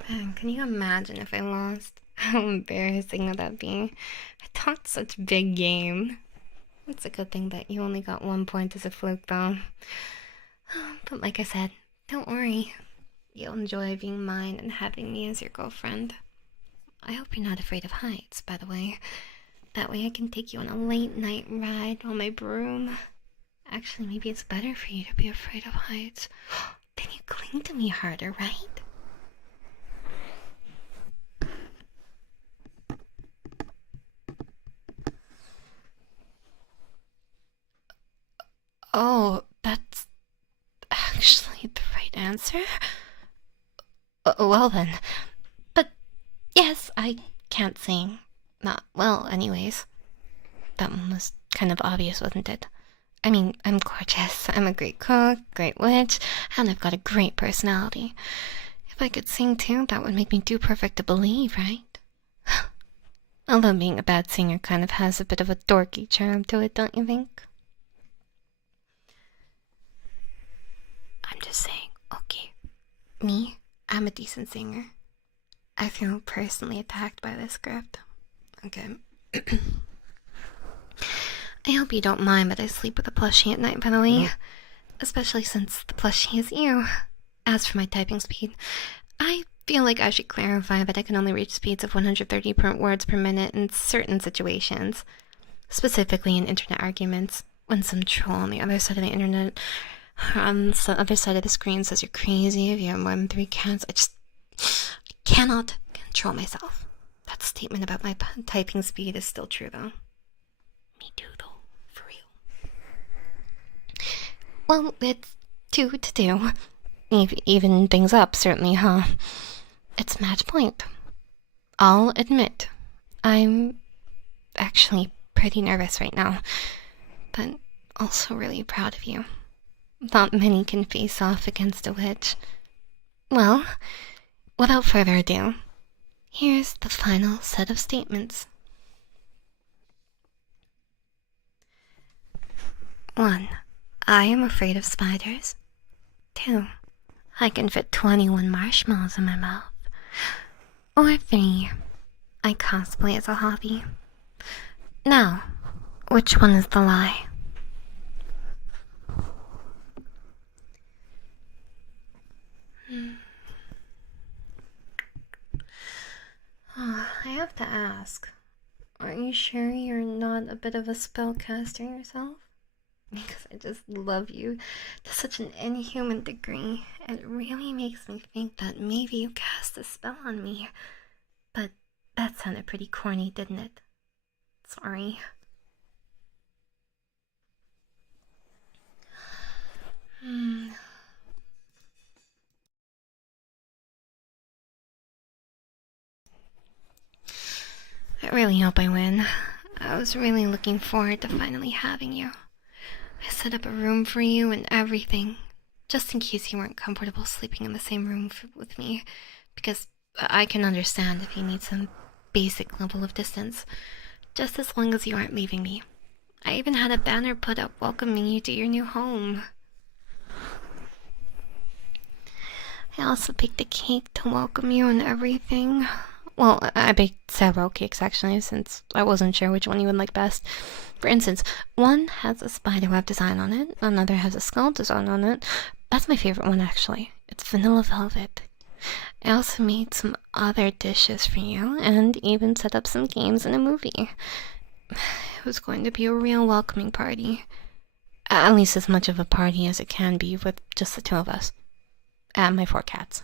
Man, can you imagine if I lost? How embarrassing would that be? I talked such big game. It's a good thing that you only got 1 point as a fluke, though. But like I said, don't worry. You'll enjoy being mine and having me as your girlfriend. I hope you're not afraid of heights, by the way. That way I can take you on a late-night ride on my broom. Actually, maybe it's better for you to be afraid of heights. Then you cling to me harder, right? Oh, that's actually the right answer? Well then. But yes, I can't sing. Not well, anyways. That one was kind of obvious, wasn't it? I mean, I'm gorgeous. I'm a great cook, great witch, and I've got a great personality. If I could sing too, that would make me too perfect to believe, right? Although being a bad singer kind of has a bit of a dorky charm to it, don't you think? I'm just saying, okay. Me, I'm a decent singer. I feel personally attacked by this script. Okay. I hope you don't mind that I sleep with a plushie at night, by the way. Especially since the plushie is you. As for my typing speed, I feel like I should clarify that I can only reach speeds of 130 words per minute in certain situations. Specifically in internet arguments, when some troll on the other side of the internet, on the other side of the screen says you're crazy if you have more than 3 cats. I cannot control myself. That statement about my typing speed is still true, though. Me too, though. For real. Well, it's 2 to 2. Even things up, certainly, huh? It's match point. I'll admit, I'm actually pretty nervous right now, but also really proud of you. Not many can face off against a witch. Well, without further ado, here's the final set of statements. 1. I am afraid of spiders. 2. I can fit 21 marshmallows in my mouth. Or 3. I cosplay as a hobby. Now, which one is the lie? I have to ask, are you sure you're not a bit of a spellcaster yourself? Because I just love you to such an inhuman degree. It really makes me think that maybe you cast a spell on me. But that sounded pretty corny, didn't it? Sorry. I really hope I win. I was really looking forward to finally having you. I set up a room for you and everything, just in case you weren't comfortable sleeping in the same room with me, because I can understand if you need some basic level of distance, just as long as you aren't leaving me. I even had a banner put up welcoming you to your new home. I also baked a cake to welcome you and everything. Well, I baked several cakes actually, since I wasn't sure which one you would like best. For instance, one has a spiderweb design on it, another has a skull design on it. That's my favorite one actually. It's vanilla velvet. I also made some other dishes for you, and even set up some games and a movie. It was going to be a real welcoming party. At least as much of a party as it can be with just the two of us. And my 4 cats.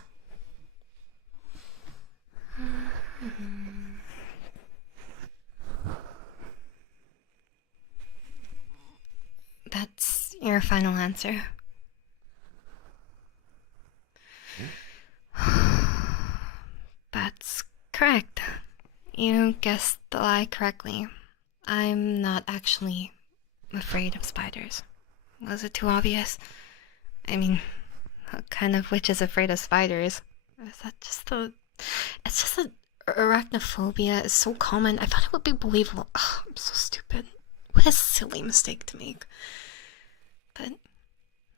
That's your final answer? That's correct. You guessed the lie correctly. I'm not actually afraid of spiders. Was it too obvious? I mean, what kind of witch is afraid of spiders? Is that just the... It's just that arachnophobia is so common. I thought it would be believable. Ugh, I'm so stupid. What a silly mistake to make. But,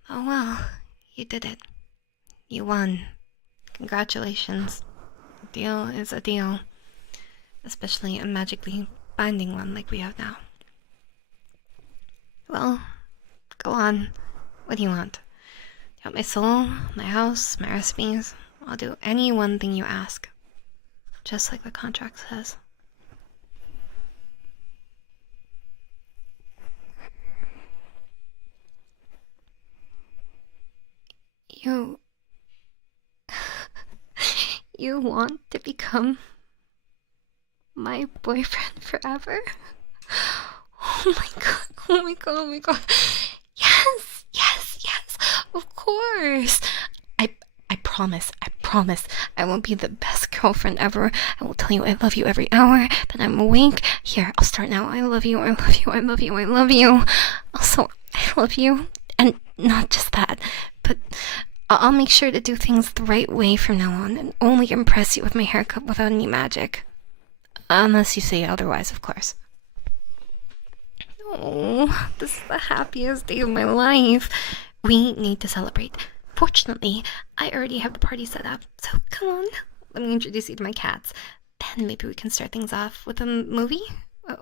oh well, you did it. You won. Congratulations. A deal is a deal. Especially a magically binding one like we have now. Well, go on. What do you want? You want my soul, my house, my recipes? I'll do any one thing you ask. Just like the contract says. You... You want to become my boyfriend forever? Oh my god, oh my god, oh my god. Yes, yes, yes, of course. I promise, I will be the best girlfriend ever. I will tell you I love you every hour that I'm awake. Here, I'll start now. I love you, I love you, I love you, I love you. Also, I love you. And not just that, but I'll make sure to do things the right way from now on and only impress you with my haircut without any magic. Unless you say otherwise, of course. Oh, this is the happiest day of my life. We need to celebrate. Fortunately, I already have the party set up, so come on. Let me introduce you to my cats. Then maybe we can start things off with a movie?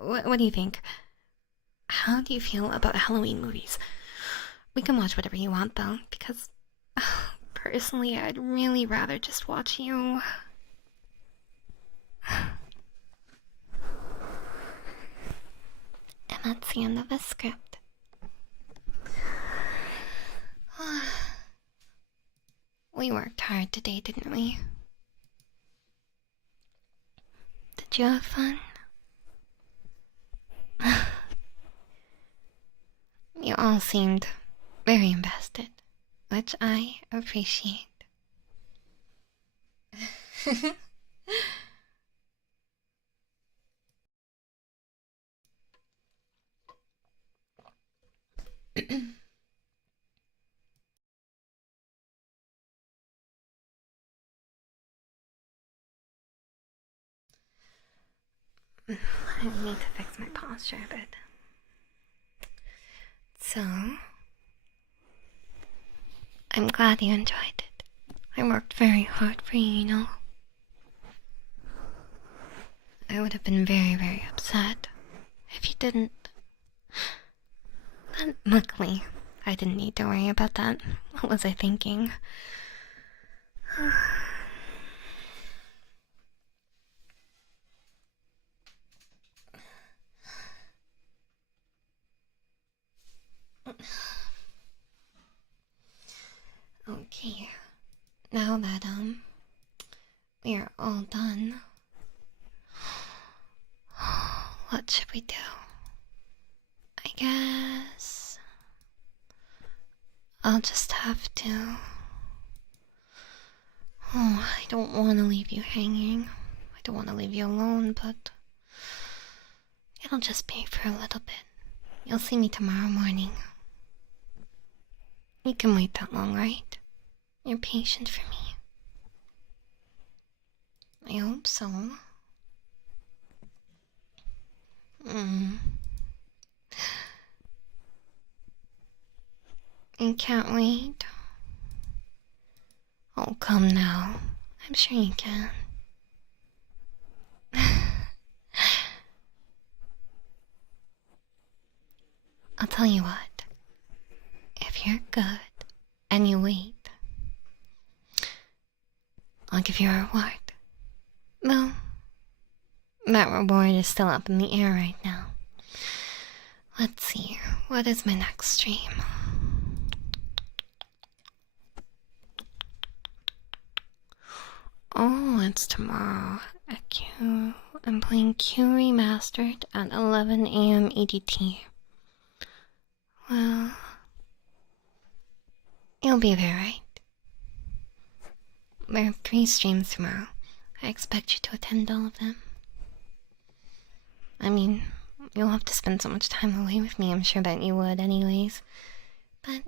What do you think? How do you feel about Halloween movies? We can watch whatever you want, though, because personally, I'd really rather just watch you. And that's the end of the script. We worked hard today, didn't we? Did you have fun? You all seemed very invested, which I appreciate. I need to fix my posture a bit. So, I'm glad you enjoyed it. I worked very hard for you, you know. I would have been very, very upset if you didn't. But luckily, I didn't need to worry about that. What was I thinking? Okay, now that we are all done, what should we do? I guess I'll just have to. Oh, I don't want to leave you hanging. I don't want to leave you alone, but it'll just be for a little bit. You'll see me tomorrow morning. You can wait that long, right? You're patient for me. I hope so. I can't wait. Oh, come now. I'm sure you can. I'll tell you what. If you're good and you wait, I'll give you a reward. Well, that reward is still up in the air right now. Let's see, what is my next stream? Oh, it's tomorrow at Q. I'm playing Q Remastered at 11 AM EDT. Well, you'll be there, right? There are 3 streams tomorrow. I expect you to attend all of them. I mean, you'll have to spend so much time away with me, I'm sure that you would anyways. But...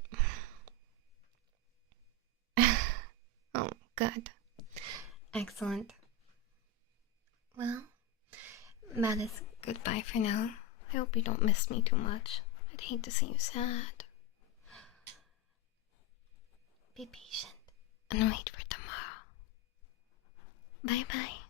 oh, good. Excellent. Well, that is goodbye for now. I hope you don't miss me too much. I'd hate to see you sad. Be patient and wait for tomorrow. Bye-bye.